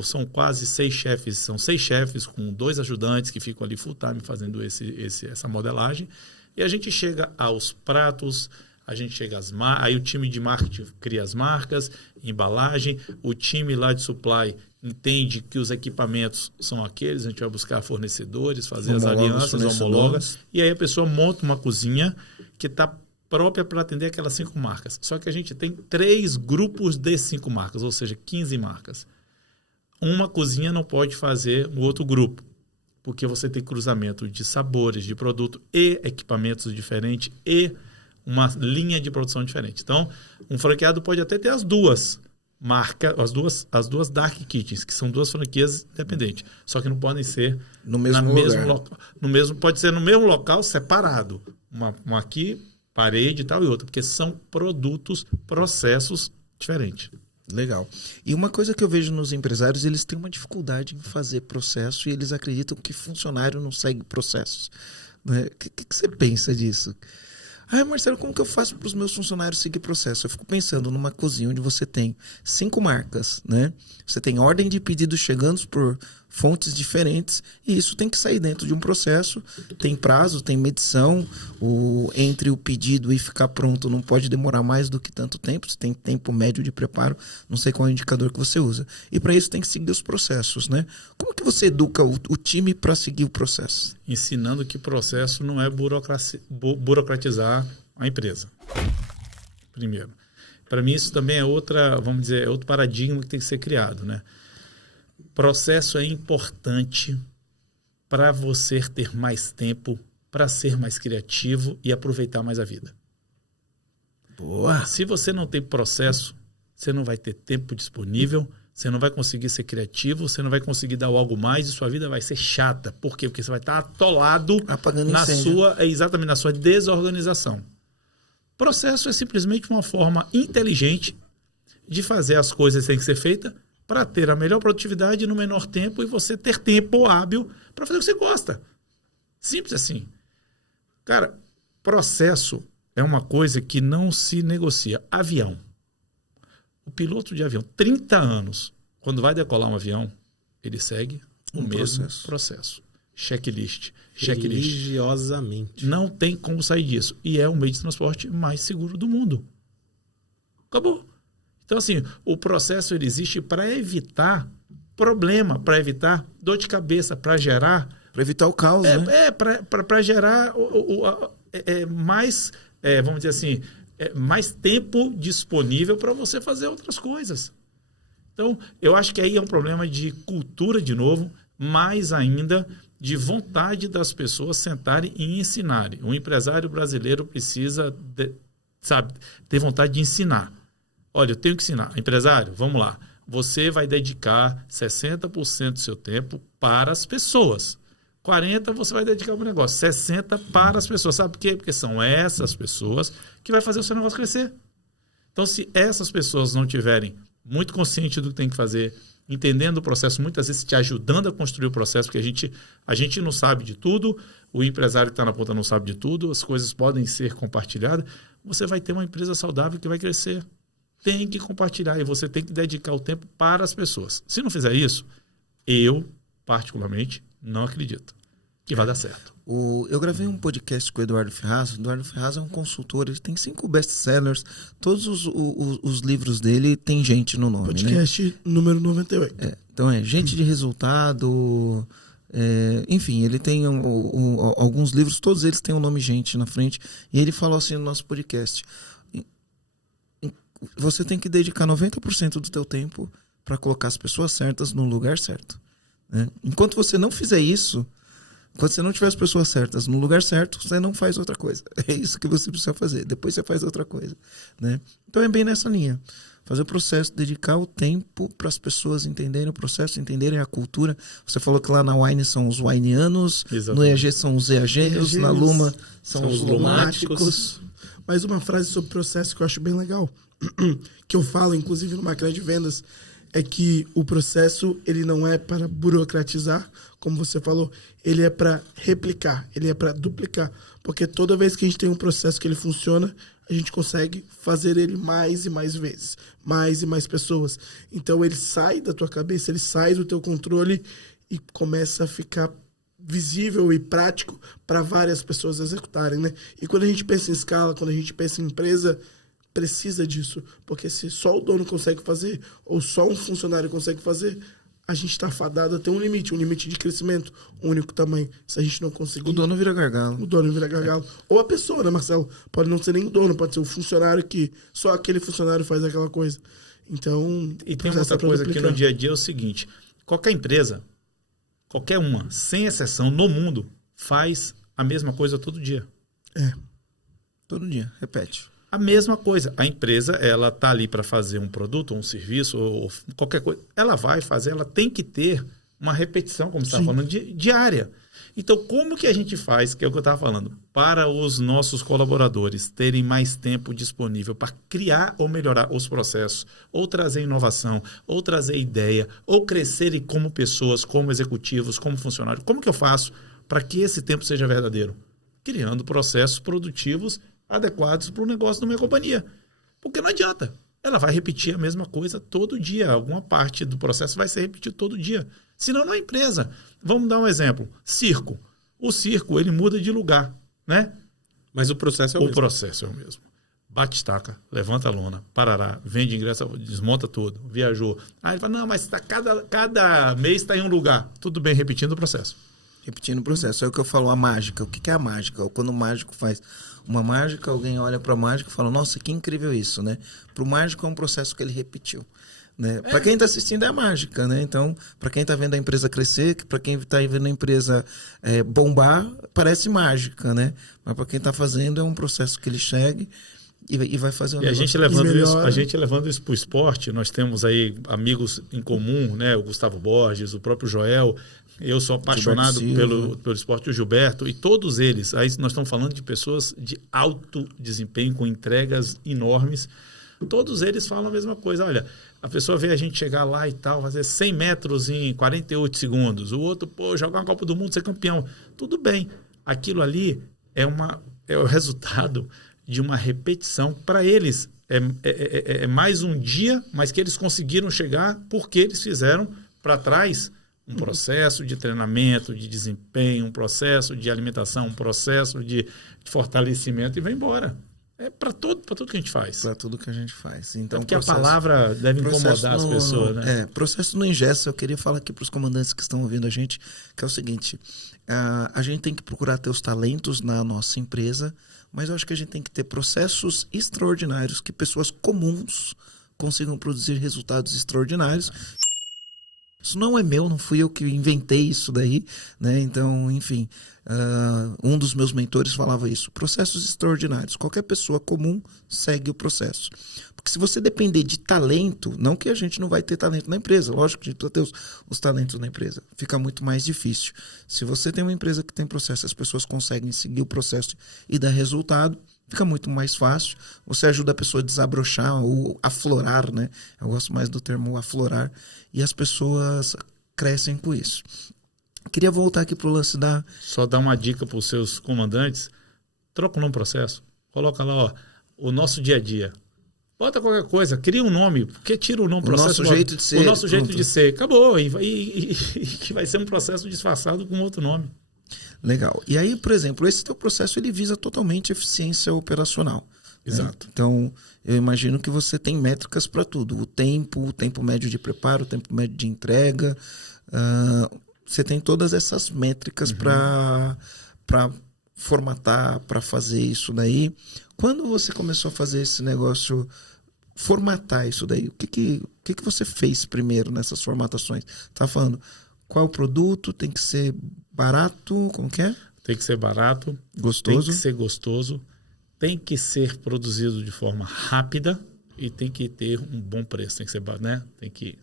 são quase 6 chefes, são 6 chefes com 2 ajudantes que ficam ali full time fazendo essa modelagem, e a gente chega aos pratos, a gente chega às marcas, aí o time de marketing cria as marcas, embalagem, o time lá de supply entende que os equipamentos são aqueles, a gente vai buscar fornecedores, fazer as alianças, homologas, e aí a pessoa monta uma cozinha que está própria para atender aquelas 5 marcas. Só que a gente tem 3 grupos de 5 marcas, ou seja, 15 marcas. Uma cozinha não pode fazer o outro grupo, porque você tem cruzamento de sabores, de produto e equipamentos diferentes e uma linha de produção diferente. Então, um franqueado pode até ter as duas marcas, as duas Dark Kitchens, que são 2 franquias independentes, só que não podem ser no mesmo local. Pode ser no mesmo local, separado. Uma aqui, parede e tal, e outra, porque são produtos, processos diferentes. Legal. E uma coisa que eu vejo nos empresários, eles têm uma dificuldade em fazer processo e eles acreditam que funcionário não segue processos. O que você pensa disso? Marcelo, como que eu faço para os meus funcionários seguir processo? Eu fico pensando numa cozinha onde você tem 5 marcas, né? Você tem ordem de pedidos chegando por fontes diferentes e isso tem que sair dentro de um processo. Tem prazo, tem medição. Entre o pedido e ficar pronto não pode demorar mais do que tanto tempo. Você tem tempo médio de preparo. Não sei qual é o indicador que você usa. E para isso tem que seguir os processos, né? Como que você educa o time para seguir o processo? Ensinando que processo não é burocratizar a empresa. Primeiro. Para mim isso também é outro paradigma que tem que ser criado, né? Processo é importante para você ter mais tempo, para ser mais criativo e aproveitar mais a vida. Boa. Se você não tem processo, você não vai ter tempo disponível, você não vai conseguir ser criativo, você não vai conseguir dar algo mais e sua vida vai ser chata. Por quê? Porque você vai estar atolado exatamente na sua desorganização. Processo é simplesmente uma forma inteligente de fazer as coisas que têm que ser feitas para ter a melhor produtividade no menor tempo e você ter tempo hábil para fazer o que você gosta. Simples assim. Cara, processo é uma coisa que não se negocia. Avião. O piloto de avião, 30 anos, quando vai decolar um avião, ele segue o mesmo processo. Checklist. Religiosamente. Não tem como sair disso. E é o meio de transporte mais seguro do mundo. Acabou. Então, assim, o processo ele existe para evitar problema, para evitar dor de cabeça, para gerar... Para evitar o caos, né? Para gerar mais, vamos dizer assim, mais tempo disponível para você fazer outras coisas. Então, eu acho que aí é um problema de cultura, de novo, mais ainda de vontade das pessoas sentarem e ensinarem. Um empresário brasileiro precisa, ter vontade de ensinar. Olha, eu tenho que ensinar. Empresário, vamos lá. Você vai dedicar 60% do seu tempo para as pessoas. 40% você vai dedicar para o negócio. 60% para as pessoas. Sabe por quê? Porque são essas pessoas que vai fazer o seu negócio crescer. Então, se essas pessoas não tiverem muito consciente do que tem que fazer, entendendo o processo, muitas vezes te ajudando a construir o processo, porque a gente não sabe de tudo, o empresário que está na ponta não sabe de tudo, as coisas podem ser compartilhadas, você vai ter uma empresa saudável que vai crescer. Tem que compartilhar e você tem que dedicar o tempo para as pessoas. Se não fizer isso, eu, particularmente, não acredito que vai dar certo. Eu gravei um podcast com o Eduardo Ferraz. O Eduardo Ferraz é um consultor, ele tem 5 best-sellers. Todos os livros dele tem gente no nome. Podcast número 98. Então gente de resultado. Enfim, ele tem alguns livros, todos eles têm o nome gente na frente. E ele falou assim no nosso podcast: você tem que dedicar 90% do teu tempo para colocar as pessoas certas no lugar certo. Enquanto você não fizer isso, enquanto você não tiver as pessoas certas no lugar certo, você não faz outra coisa. É isso que você precisa fazer. Depois você faz outra coisa. Então é bem nessa linha. Fazer o processo, dedicar o tempo para as pessoas entenderem o processo, entenderem a cultura. Você falou que lá na Wine são os wineanos, no EAG são os EAGenos, na Luma são os lumáticos. Mais uma frase sobre processo que eu acho bem legal, que eu falo, inclusive, no Máquina de Vendas, é que o processo ele não é para burocratizar, como você falou, ele é para replicar, ele é para duplicar. Porque toda vez que a gente tem um processo que ele funciona, a gente consegue fazer ele mais e mais vezes, mais e mais pessoas. Então ele sai da tua cabeça, ele sai do teu controle e começa a ficar visível e prático para várias pessoas executarem, né? E quando a gente pensa em escala, quando a gente pensa em empresa, precisa disso, porque se só o dono consegue fazer ou só um funcionário consegue fazer, a gente está fadado a ter um limite de crescimento, um único tamanho. Se a gente não conseguir... O dono vira gargalo. O dono vira gargalo. Ou a pessoa, né, Marcelo? Pode não ser nem o dono, pode ser o funcionário que só aquele funcionário faz aquela coisa. Então... E tem outra coisa aqui no dia a dia, é o seguinte, qualquer empresa, qualquer uma, sem exceção, no mundo, faz a mesma coisa todo dia. Todo dia, repete. A mesma coisa. A empresa, ela está ali para fazer um produto, um serviço, ou qualquer coisa. Ela vai fazer, ela tem que ter uma repetição, como você estava falando, diária. Então, como que a gente faz, que é o que eu estava falando, para os nossos colaboradores terem mais tempo disponível para criar ou melhorar os processos, ou trazer inovação, ou trazer ideia, ou crescerem como pessoas, como executivos, como funcionários? Como que eu faço para que esse tempo seja verdadeiro? Criando processos produtivos adequados para o negócio da minha companhia. Porque não adianta. Ela vai repetir a mesma coisa todo dia. Alguma parte do processo vai ser repetido todo dia. Senão não é empresa. Vamos dar um exemplo. Circo. O circo, ele muda de lugar, né? Mas o processo é o mesmo. O processo é o mesmo. Bate estaca, levanta a lona, parará, vende ingresso, desmonta tudo, viajou. Aí ele fala, não, mas cada mês está em um lugar. Tudo bem, repetindo o processo. Repetindo o processo. É o que eu falo, a mágica. O que é a mágica? Quando o mágico faz uma mágica, alguém olha para a mágica e fala, nossa, que incrível isso, né? Para o mágico é um processo que ele repetiu. Né? Para quem está assistindo é a mágica, né? Então, para quem está vendo a empresa crescer, para quem está vendo a empresa bombar, parece mágica, né? Mas para quem está fazendo é um processo que ele segue e vai fazer um E a gente levando isso para o esporte, nós temos aí amigos em comum, né? O Gustavo Borges, o próprio Joel. Eu sou apaixonado pelo esporte, o Gilberto, e todos eles. Aí nós estamos falando de pessoas de alto desempenho, com entregas enormes. Todos eles falam a mesma coisa. Olha, a pessoa vê a gente chegar lá e tal, fazer 100 metros em 48 segundos. O outro, jogar uma Copa do Mundo, ser campeão. Tudo bem. Aquilo ali é o resultado de uma repetição. Para eles, é mais um dia, mas que eles conseguiram chegar porque eles fizeram para trás um processo de treinamento, de desempenho, um processo de alimentação, um processo de fortalecimento e vai embora. É para tudo que a gente faz. Para tudo que a gente faz. Então, porque a palavra deve incomodar as pessoas, né? Processo no ingresso. Eu queria falar aqui para os comandantes que estão ouvindo a gente, que é o seguinte: a gente tem que procurar ter os talentos na nossa empresa, mas eu acho que a gente tem que ter processos extraordinários, que pessoas comuns consigam produzir resultados extraordinários. Isso não é meu, não fui eu que inventei isso daí, né? Então, enfim, um dos meus mentores falava isso. Processos extraordinários. Qualquer pessoa comum segue o processo. Porque se você depender de talento, não que a gente não vai ter talento na empresa, lógico que a gente vai ter os talentos na empresa, fica muito mais difícil. Se você tem uma empresa que tem processo, as pessoas conseguem seguir o processo e dar resultado, fica muito mais fácil. Você ajuda a pessoa a desabrochar ou aflorar, né? Eu gosto mais do termo aflorar. E as pessoas crescem com isso. Queria voltar aqui para o lance da... Só dar uma dica para os seus comandantes. Troca o nome processo. Coloca lá, o nosso dia a dia. Bota qualquer coisa, cria um nome. Porque tira o nome processo. O nosso jeito de ser. O nosso jeito de ser. Acabou. E vai ser um processo disfarçado com outro nome. Legal. E aí, por exemplo, esse teu processo ele visa totalmente eficiência operacional. Exato. Né? Então, eu imagino que você tem métricas para tudo. O tempo médio de preparo, o tempo médio de entrega. Você tem todas essas métricas para formatar, para fazer isso daí. Quando você começou a fazer esse negócio, formatar isso daí, o que você fez primeiro nessas formatações? Tá falando... Qual é o produto? Tem que ser barato? Como que é? Tem que ser barato. Gostoso? Tem que ser gostoso. Tem que ser produzido de forma rápida e tem que ter um bom preço. Tem que ser, né? Tem que...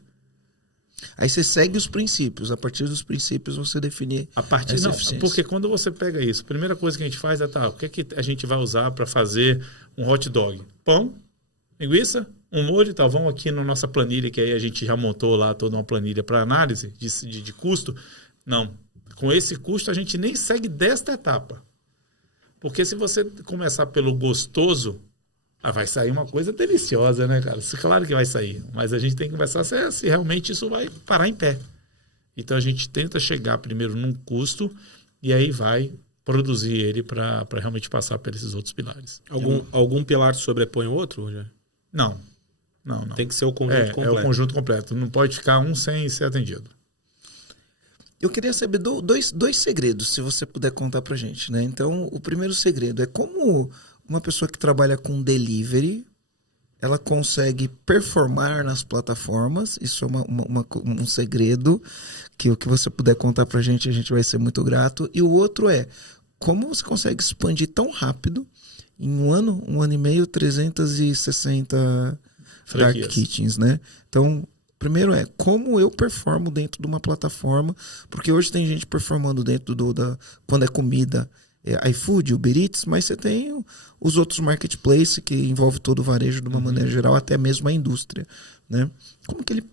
Aí você segue os princípios. A partir dos princípios você definir essa eficiência. Porque quando você pega isso, a primeira coisa que a gente faz é, o que a gente vai usar para fazer um hot dog? Pão, linguiça, um molho e tal. Vamos aqui na nossa planilha, que aí a gente já montou lá toda uma planilha para análise de custo. Não. Com esse custo, a gente nem segue desta etapa. Porque se você começar pelo gostoso, vai sair uma coisa deliciosa, né, cara? Claro que vai sair. Mas a gente tem que começar se realmente isso vai parar em pé. Então, a gente tenta chegar primeiro num custo e aí vai produzir ele para realmente passar por esses outros pilares. Algum pilar sobrepõe o outro, Rogério? Não. Tem que ser o conjunto completo. É o conjunto completo. Não pode ficar um sem ser atendido. Eu queria saber dois segredos, se você puder contar pra gente, né? Então, o primeiro segredo é como uma pessoa que trabalha com delivery, ela consegue performar nas plataformas. Isso é um segredo que o que você puder contar pra gente, a gente vai ser muito grato. E o outro é como você consegue expandir tão rápido, em um ano e meio, 360 Dark Kitchens, né? Então, primeiro é como eu performo dentro de uma plataforma, porque hoje tem gente performando dentro quando é comida, iFood, Uber Eats, mas você tem os outros marketplaces que envolve todo o varejo de uma maneira geral, até mesmo a indústria, né?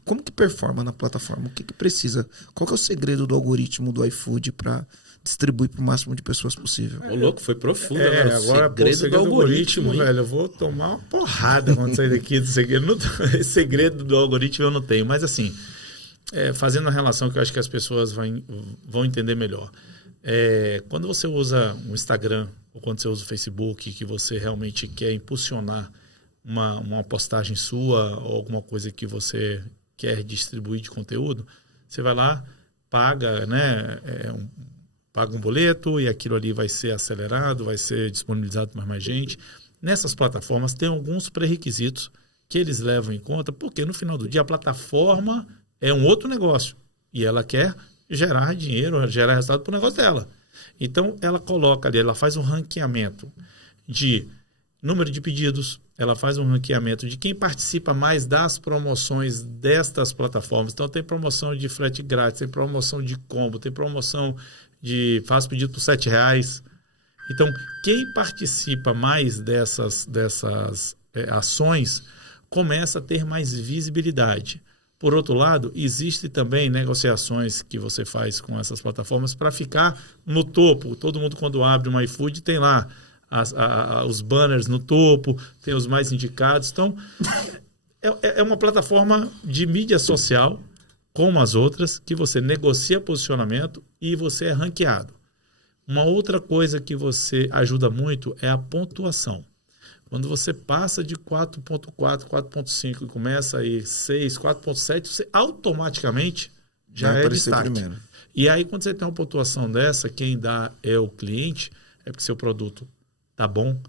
Como que performa na plataforma? O que precisa? Qual que é o segredo do algoritmo do iFood para distribuir para o máximo de pessoas possível? Ô, louco, foi profundo. Agora, o segredo do algoritmo, velho, eu vou tomar uma porrada quando sair daqui do segredo. Esse segredo do algoritmo eu não tenho, mas assim, fazendo a relação que eu acho que as pessoas vão entender melhor. Quando você usa o Instagram ou quando você usa o Facebook, que você realmente quer impulsionar uma postagem sua ou alguma coisa que você quer distribuir de conteúdo, você vai lá, paga, né, paga um boleto e aquilo ali vai ser acelerado, vai ser disponibilizado para mais gente. Nessas plataformas tem alguns pré-requisitos que eles levam em conta, porque no final do dia a plataforma é um outro negócio e ela quer gerar dinheiro, gerar resultado para o negócio dela. Então ela coloca ali, ela faz um ranqueamento de número de pedidos, ela faz um ranqueamento de quem participa mais das promoções destas plataformas. Então, tem promoção de frete grátis, tem promoção de combo, tem promoção de faz pedido por R$7. Então, quem participa mais dessas ações começa a ter mais visibilidade. Por outro lado, existe também negociações que você faz com essas plataformas para ficar no topo. Todo mundo, quando abre uma iFood, tem lá os banners no topo, tem os mais indicados. Então, é uma plataforma de mídia social, como as outras, que você negocia posicionamento e você é ranqueado. Uma outra coisa que você ajuda muito é a pontuação. Quando você passa de 4.4, 4.5 e começa a ir 6, 4.7, você automaticamente já é destaque. Primeiro. E aí, quando você tem uma pontuação dessa, quem dá é o cliente, é porque seu produto tá bom,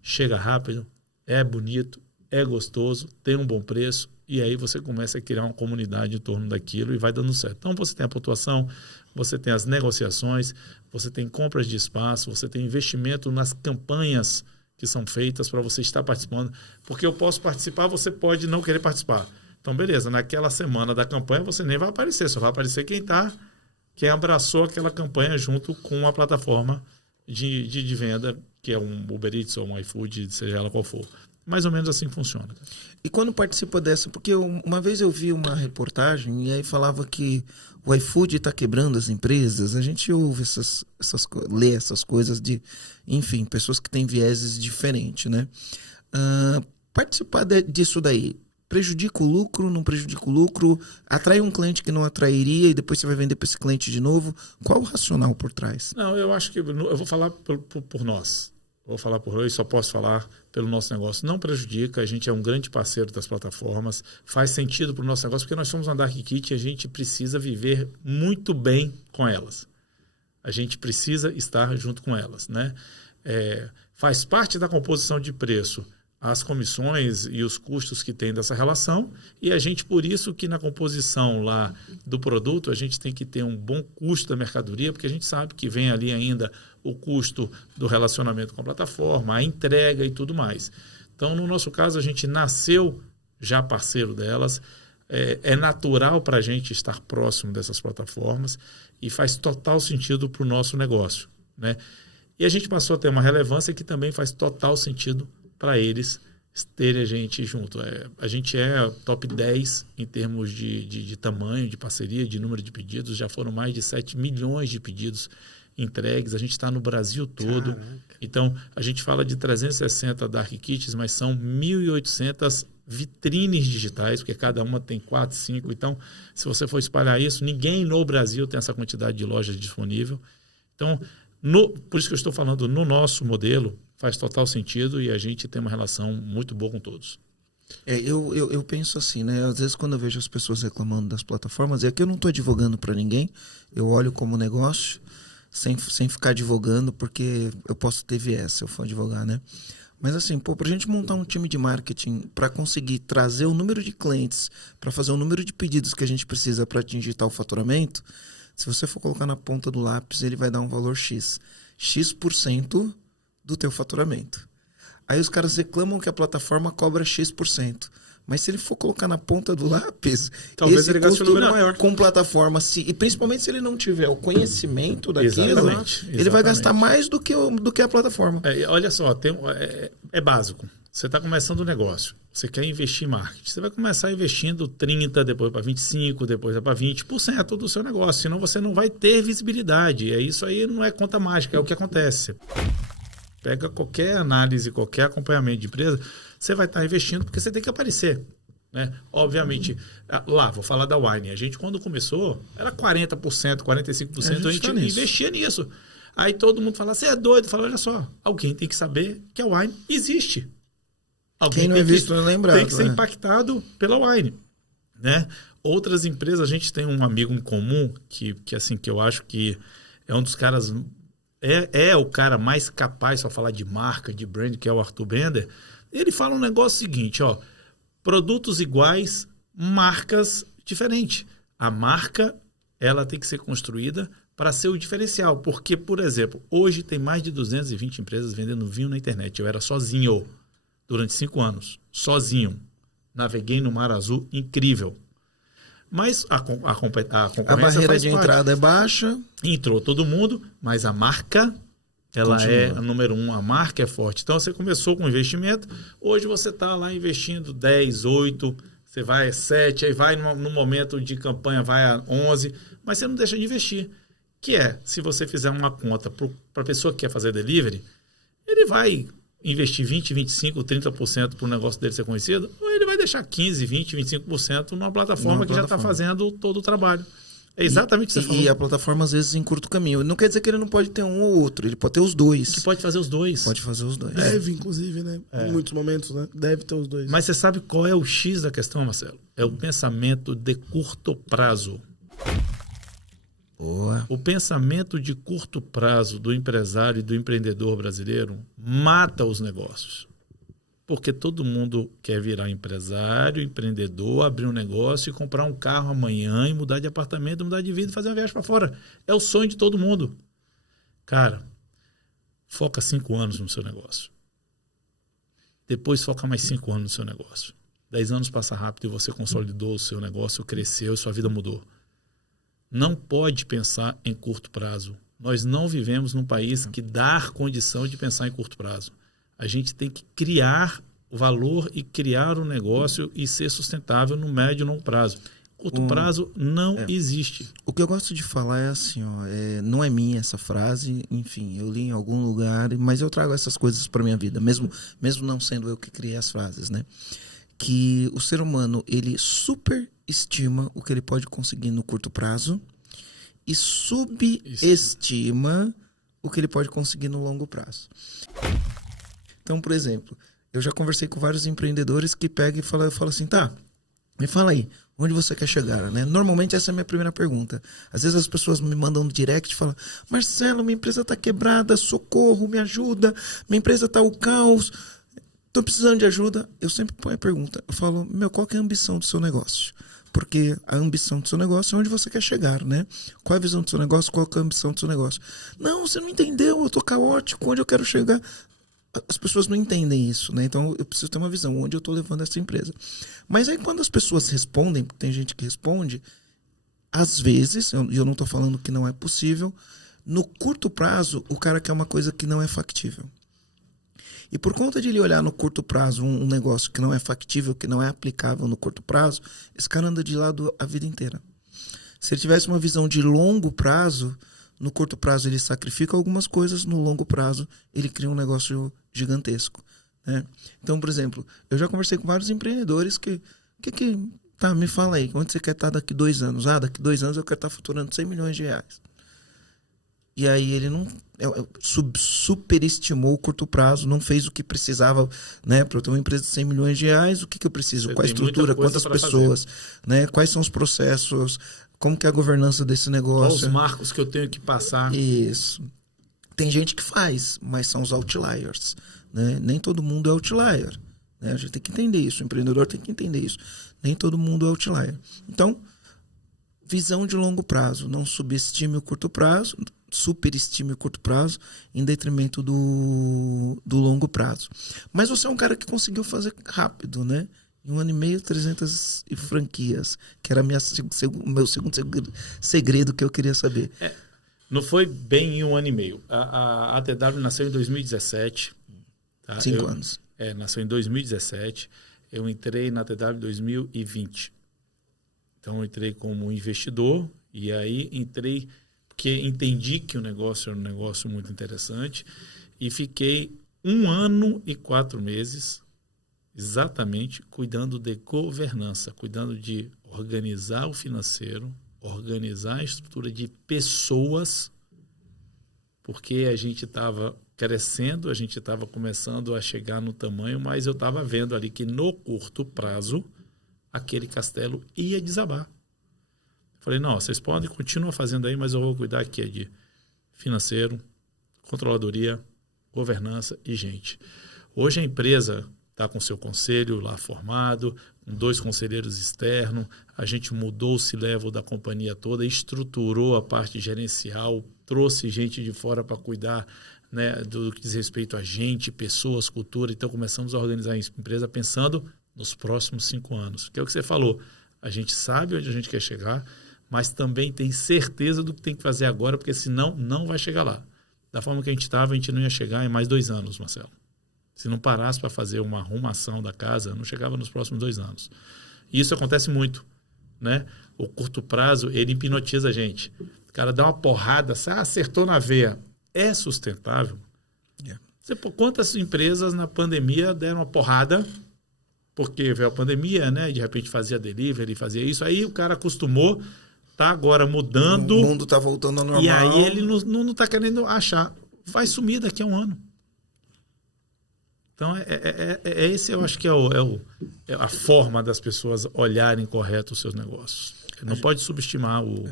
chega rápido, é bonito, é gostoso, tem um bom preço, e aí você começa a criar uma comunidade em torno daquilo e vai dando certo. Então, você tem a pontuação, você tem as negociações, você tem compras de espaço, você tem investimento nas campanhas que são feitas para você estar participando, porque eu posso participar, você pode não querer participar. Então, beleza, naquela semana da campanha você nem vai aparecer, só vai aparecer quem abraçou aquela campanha junto com a plataforma de venda, que é um Uber Eats ou um iFood, seja ela qual for. Mais ou menos assim funciona. E quando participa dessa, porque uma vez eu vi uma reportagem e aí falava que o iFood está quebrando as empresas, a gente ouve lê essas coisas de, enfim, pessoas que têm vieses diferentes, né? Participar disso daí, prejudica o lucro, não prejudica o lucro, atrai um cliente que não atrairia e depois você vai vender para esse cliente de novo? Qual o racional por trás? Não, eu acho que eu vou falar por nós. Vou falar por hoje, só posso falar pelo nosso negócio. Não prejudica, a gente é um grande parceiro das plataformas, faz sentido para o nosso negócio, porque nós somos uma Dark Kitchen e a gente precisa viver muito bem com elas. A gente precisa estar junto com elas, né? Faz parte da composição de preço as comissões e os custos que tem dessa relação, e a gente, por isso que na composição lá do produto, a gente tem que ter um bom custo da mercadoria, porque a gente sabe que vem ali ainda o custo do relacionamento com a plataforma, a entrega e tudo mais. Então, no nosso caso, a gente nasceu já parceiro delas, é natural para a gente estar próximo dessas plataformas e faz total sentido para o nosso negócio, né? E a gente passou a ter uma relevância que também faz total sentido para eles terem a gente junto. A gente é top 10 em termos de tamanho, de parceria, de número de pedidos. Já foram mais de 7 milhões de pedidos entregues. A gente está no Brasil todo. Caraca. Então, a gente fala de 360 Dark Kitchens, mas são 1.800 vitrines digitais, porque cada uma tem 4, 5. Então, se você for espalhar isso, ninguém no Brasil tem essa quantidade de lojas disponível. Então, por isso que eu estou falando, no nosso modelo, faz total sentido e a gente tem uma relação muito boa com todos. Eu penso assim, né? Às vezes quando eu vejo as pessoas reclamando das plataformas, é que eu não estou advogando para ninguém, eu olho como negócio, sem ficar advogando, porque eu posso ter viés se eu for advogar, né? Mas assim, pra gente montar um time de marketing, para conseguir trazer o número de clientes, para fazer o número de pedidos que a gente precisa para atingir tal faturamento, se você for colocar na ponta do lápis, ele vai dar um valor X. X% do teu faturamento. Aí os caras reclamam que a plataforma cobra X%. Mas se ele for colocar na ponta do lápis, talvez ele gaste um número maior. Com plataforma, e principalmente se ele não tiver o conhecimento daquilo, exatamente. Ele vai gastar mais do que a plataforma. Olha só, é básico. Você está começando um negócio, você quer investir em marketing. Você vai começar investindo 30%, depois para 25%, depois para 20% do seu negócio. Senão você não vai ter visibilidade. Isso aí não é conta mágica, é o que acontece. Pega qualquer análise, qualquer acompanhamento de empresa, você vai estar investindo porque você tem que aparecer, né? Obviamente, lá, vou falar da Wine. A gente, quando começou, era 40%, 45%, a gente investia nisso. Aí todo mundo fala, você é doido? Fala, olha só, alguém tem que saber que a Wine existe. Quem não é visto não é lembrado. Tem que ser impactado pela Wine, né? Outras empresas, a gente tem um amigo em comum que eu acho que é um dos caras... É o cara mais capaz para falar de marca, de brand, que é o Arthur Bender. Ele fala um negócio seguinte, ó, produtos iguais, marcas diferentes. A marca, ela tem que ser construída para ser o diferencial. Porque, por exemplo, hoje tem mais de 220 empresas vendendo vinho na internet. Eu era sozinho durante 5 anos. Sozinho. Naveguei no Mar Azul, incrível. Mas a concorrência A barreira faz de parte. entrada é baixa. Entrou todo mundo, mas a marca, ela Continua. é a número 1, a marca é forte. Então, você começou com investimento, hoje você está lá investindo 10, 8, você vai a 7, aí vai no momento de campanha, vai a 11, mas você não deixa de investir. Que é, se você fizer uma conta para a pessoa que quer fazer delivery, ele vai investir 20, 25, 30% para o negócio dele ser conhecido, ou ele vai deixar 15, 20, 25% numa plataforma que já está fazendo todo o trabalho. É exatamente o que você falou. E a plataforma, às vezes, encurta o caminho. Não quer dizer que ele não pode ter um ou outro, ele pode ter os dois. Que pode fazer os dois. Pode fazer os dois. Deve, inclusive, né? Em muitos momentos, né? Deve ter os dois. Mas você sabe qual é o X da questão, Marcelo? É o pensamento de curto prazo. Boa. O pensamento de curto prazo do empresário e do empreendedor brasileiro mata os negócios. Porque todo mundo quer virar empresário, empreendedor, abrir um negócio e comprar um carro amanhã e mudar de apartamento, mudar de vida e fazer uma viagem para fora. É o sonho de todo mundo. Cara, foca 5 anos no seu negócio. Depois foca mais 5 anos no seu negócio. 10 anos passa rápido e você consolidou o seu negócio, cresceu e sua vida mudou. Não pode pensar em curto prazo. Nós não vivemos num país que dá condição de pensar em curto prazo. A gente tem que criar valor e criar um negócio e ser sustentável no médio e longo prazo. Curto prazo não existe. O que eu gosto de falar é assim, ó, não é minha essa frase, enfim, eu li em algum lugar, mas eu trago essas coisas para minha vida, mesmo não sendo eu que criei as frases, né? Que o ser humano, ele superestima o que ele pode conseguir no curto prazo e subestima o que ele pode conseguir no longo prazo. Então, por exemplo, eu já conversei com vários empreendedores que pegam e falam assim, tá, me fala aí, onde você quer chegar, né? Normalmente essa é a minha primeira pergunta. Às vezes as pessoas me mandam no direct e falam, Marcelo, minha empresa está quebrada, socorro, me ajuda, minha empresa está o caos, estou precisando de ajuda. Eu sempre ponho a pergunta, eu falo, qual que é a ambição do seu negócio? Porque a ambição do seu negócio é onde você quer chegar, né? Qual é a visão do seu negócio, qual que é a ambição do seu negócio? Não, você não entendeu, eu estou caótico, onde eu quero chegar? As pessoas não entendem isso, né? Então eu preciso ter uma visão onde eu estou levando essa empresa. Mas aí quando as pessoas respondem, porque tem gente que responde, às vezes, eu não estou falando que não é possível, no curto prazo o cara quer uma coisa que não é factível. E por conta de ele olhar no curto prazo um negócio que não é factível, que não é aplicável no curto prazo, esse cara anda de lado a vida inteira. Se ele tivesse uma visão de longo prazo, no curto prazo ele sacrifica algumas coisas, no longo prazo ele cria um negócio gigantesco, né? Então, por exemplo, eu já conversei com vários empreendedores tá, me fala aí, onde você quer estar daqui 2 anos? Ah, daqui 2 anos eu quero estar faturando 100 milhões de reais. E aí ele não superestimou o curto prazo, não fez o que precisava, né? Para eu ter uma empresa de 100 milhões de reais, o que eu preciso? Qual a estrutura? Quantas pessoas? Né? Quais são os processos? Como que é a governança desse negócio? Quais os marcos que eu tenho que passar? Isso. Tem gente que faz, mas são os outliers, né? Nem todo mundo é outlier, né? A gente tem que entender isso, o empreendedor tem que entender isso. Nem todo mundo é outlier. Então, visão de longo prazo. Não subestime o curto prazo, superestime o curto prazo em detrimento do longo prazo. Mas você é um cara que conseguiu fazer rápido, né? Em 1 ano e meio, 300 franquias, que era o meu segundo segredo que eu queria saber. Não foi bem em 1 ano e meio. A ATW nasceu em 2017. Tá? 5 anos. Nasceu em 2017. Eu entrei na ATW em 2020. Então, eu entrei como investidor e aí entrei porque entendi que o negócio era um negócio muito interessante e fiquei 1 ano e 4 meses exatamente cuidando de governança, cuidando de organizar o financeiro, organizar a estrutura de pessoas, porque a gente estava crescendo, a gente estava começando a chegar no tamanho, mas eu estava vendo ali que no curto prazo aquele castelo ia desabar. Falei, não, vocês podem continuar fazendo aí, mas eu vou cuidar aqui de financeiro, controladoria, governança e gente. Hoje a empresa está com seu conselho lá formado, com 2 conselheiros externos, a gente mudou o C-level da companhia toda, estruturou a parte gerencial, trouxe gente de fora para cuidar, né, do que diz respeito a gente, pessoas, cultura. Então começamos a organizar a empresa pensando nos próximos 5 anos, que é o que você falou. A gente sabe onde a gente quer chegar, mas também tem certeza do que tem que fazer agora, porque senão não vai chegar lá. Da forma que a gente estava, a gente não ia chegar em mais 2 anos, Marcelo. Se não parasse para fazer uma arrumação da casa, não chegava nos próximos 2 anos. E isso acontece muito, né? O curto prazo, ele hipnotiza a gente. O cara dá uma porrada, acertou na veia. É sustentável? Yeah. Quantas empresas na pandemia deram uma porrada, porque veio a pandemia, né? De repente fazia delivery, fazia isso. Aí o cara acostumou, tá agora mudando. O mundo tá voltando ao normal. E aí ele não tá querendo achar. Vai sumir daqui a 1 ano. Então, esse eu acho que é a forma das pessoas olharem correto os seus negócios. Não pode subestimar o...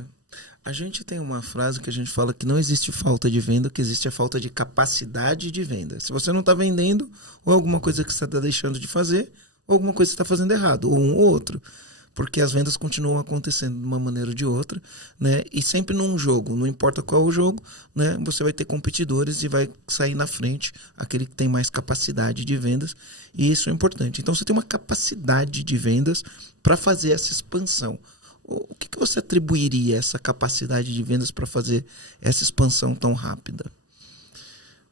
A gente tem uma frase que a gente fala que não existe falta de venda, que existe a falta de capacidade de venda. Se você não está vendendo, ou alguma coisa que você está deixando de fazer, ou alguma coisa que você está fazendo errado, ou um ou outro. Porque as vendas continuam acontecendo de uma maneira ou de outra, né? E sempre num jogo, não importa qual o jogo, né? Você vai ter competidores e vai sair na frente aquele que tem mais capacidade de vendas, e isso é importante. Então você tem uma capacidade de vendas para fazer essa expansão. O que você atribuiria essa capacidade de vendas para fazer essa expansão tão rápida?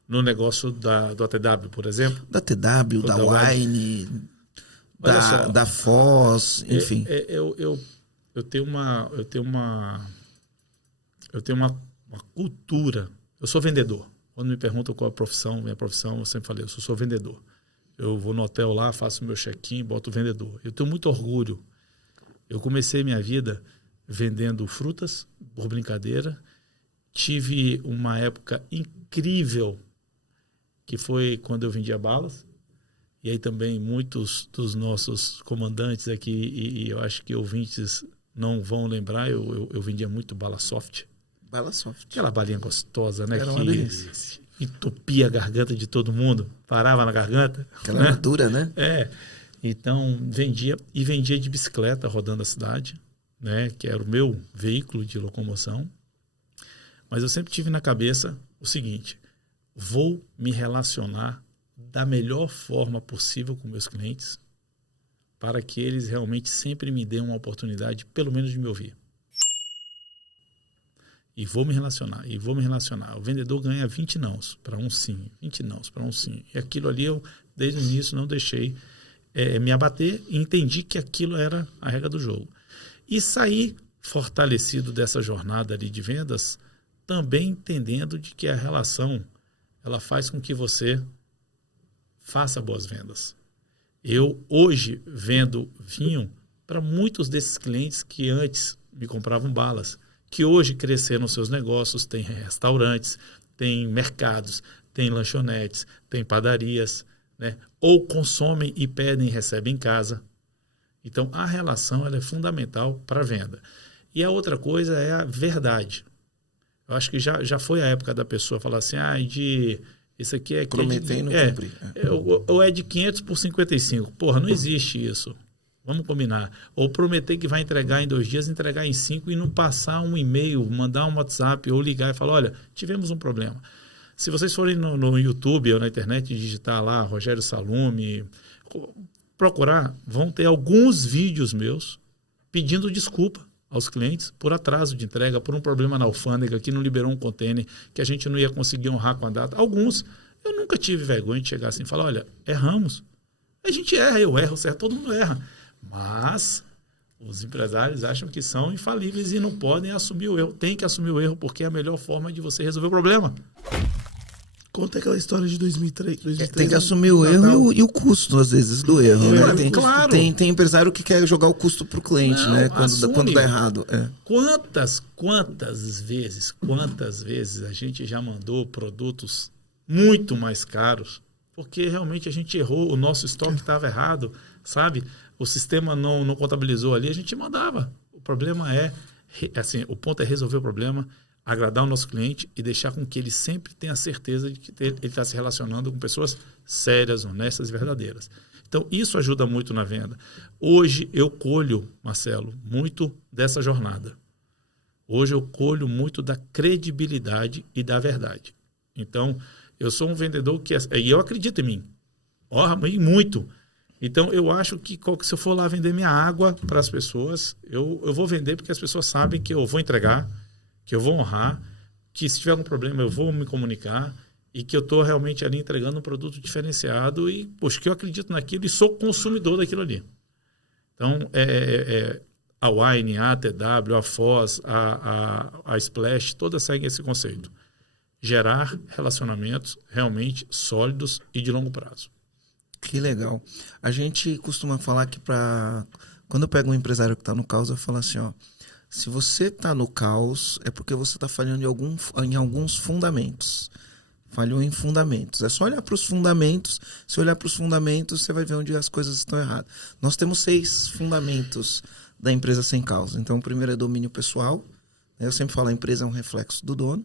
No negócio do ATW, por exemplo? Da TW, da Wine... Da Foz, enfim. Eu tenho uma cultura. Eu sou vendedor. Quando me perguntam qual é a profissão, minha profissão, eu sempre falei, eu sou vendedor. Eu vou no hotel lá, faço meu check-in, boto vendedor. Eu tenho muito orgulho. Eu comecei minha vida vendendo frutas, por brincadeira. Tive uma época incrível, que foi quando eu vendia balas. E aí também muitos dos nossos comandantes aqui, e eu acho que ouvintes não vão lembrar, eu vendia muito bala soft. Bala soft. Aquela balinha gostosa, né? Era uma delícia. Entupia a garganta de todo mundo, parava na garganta. Aquela era dura, né? Então vendia de bicicleta rodando a cidade, né? Que era o meu veículo de locomoção. Mas eu sempre tive na cabeça o seguinte: vou me relacionar da melhor forma possível com meus clientes, para que eles realmente sempre me dêem uma oportunidade, pelo menos de me ouvir. E vou me relacionar. O vendedor ganha 20 nãos para um sim, 20 nãos para um sim. E aquilo ali eu, desde o início, não deixei me abater e entendi que aquilo era a regra do jogo. E saí fortalecido dessa jornada ali de vendas, também entendendo de que a relação, ela faz com que você faça boas vendas. Eu hoje vendo vinho para muitos desses clientes que antes me compravam balas, que hoje cresceram seus negócios, tem restaurantes, tem mercados, tem lanchonetes, tem padarias, né? Ou consomem e pedem e recebem em casa. Então a relação ela é fundamental para a venda. E a outra coisa é a verdade. Eu acho que já foi a época da pessoa falar assim, isso aqui é... Prometer e não cumprir. Ou é de 500 por 55. Porra, não existe isso. Vamos combinar. Ou prometer que vai entregar em 2 dias, entregar em 5 e não passar um e-mail, mandar um WhatsApp ou ligar e falar, olha, tivemos um problema. Se vocês forem no YouTube ou na internet digitar lá, Rogério Salume, procurar, vão ter alguns vídeos meus pedindo desculpa aos clientes por atraso de entrega, por um problema na alfândega que não liberou um container, que a gente não ia conseguir honrar com a data. Alguns, eu nunca tive vergonha de chegar assim e falar, olha, erramos. A gente erra, eu erro, certo? Todo mundo erra. Mas os empresários acham que são infalíveis e não podem assumir o erro. Tem que assumir o erro porque é a melhor forma de você resolver o problema. Conta aquela história de 2003. Tem que assumir o erro e o custo, às vezes, do erro. Né? Claro. Tem empresário que quer jogar o custo pro cliente, não, né? Quando dá errado. Quantas vezes a gente já mandou produtos muito mais caros porque realmente a gente errou, o nosso estoque estava errado, sabe? O sistema não contabilizou ali, a gente mandava. O problema é, assim, o ponto é resolver o problema. agradar o nosso cliente e deixar com que ele sempre tenha certeza de que ele está se relacionando com pessoas sérias, honestas e verdadeiras. Então, isso ajuda muito na venda. Hoje, eu colho, Marcelo, muito dessa jornada. Hoje, eu colho muito da credibilidade e da verdade. Então, eu sou um vendedor que... E eu acredito em mim. Muito. Então, eu acho que se eu for lá vender minha água para as pessoas, eu vou vender porque as pessoas sabem que eu vou entregar, que eu vou honrar, que se tiver algum problema eu vou me comunicar e que eu estou realmente ali entregando um produto diferenciado e, poxa, que eu acredito naquilo e sou consumidor daquilo ali. Então, a Wine, a ATW, a Foz, a Splash, todas seguem esse conceito. Gerar relacionamentos realmente sólidos e de longo prazo. Que legal. A gente costuma falar que quando eu pego um empresário que está no caos, eu falo assim, ó, se você está no caos, é porque você está falhando em alguns fundamentos. Falhou em fundamentos. É só olhar para os fundamentos. Se olhar para os fundamentos, você vai ver onde as coisas estão erradas. Nós temos 6 fundamentos da empresa sem caos. Então, o primeiro é domínio pessoal. Eu sempre falo, a empresa é um reflexo do dono.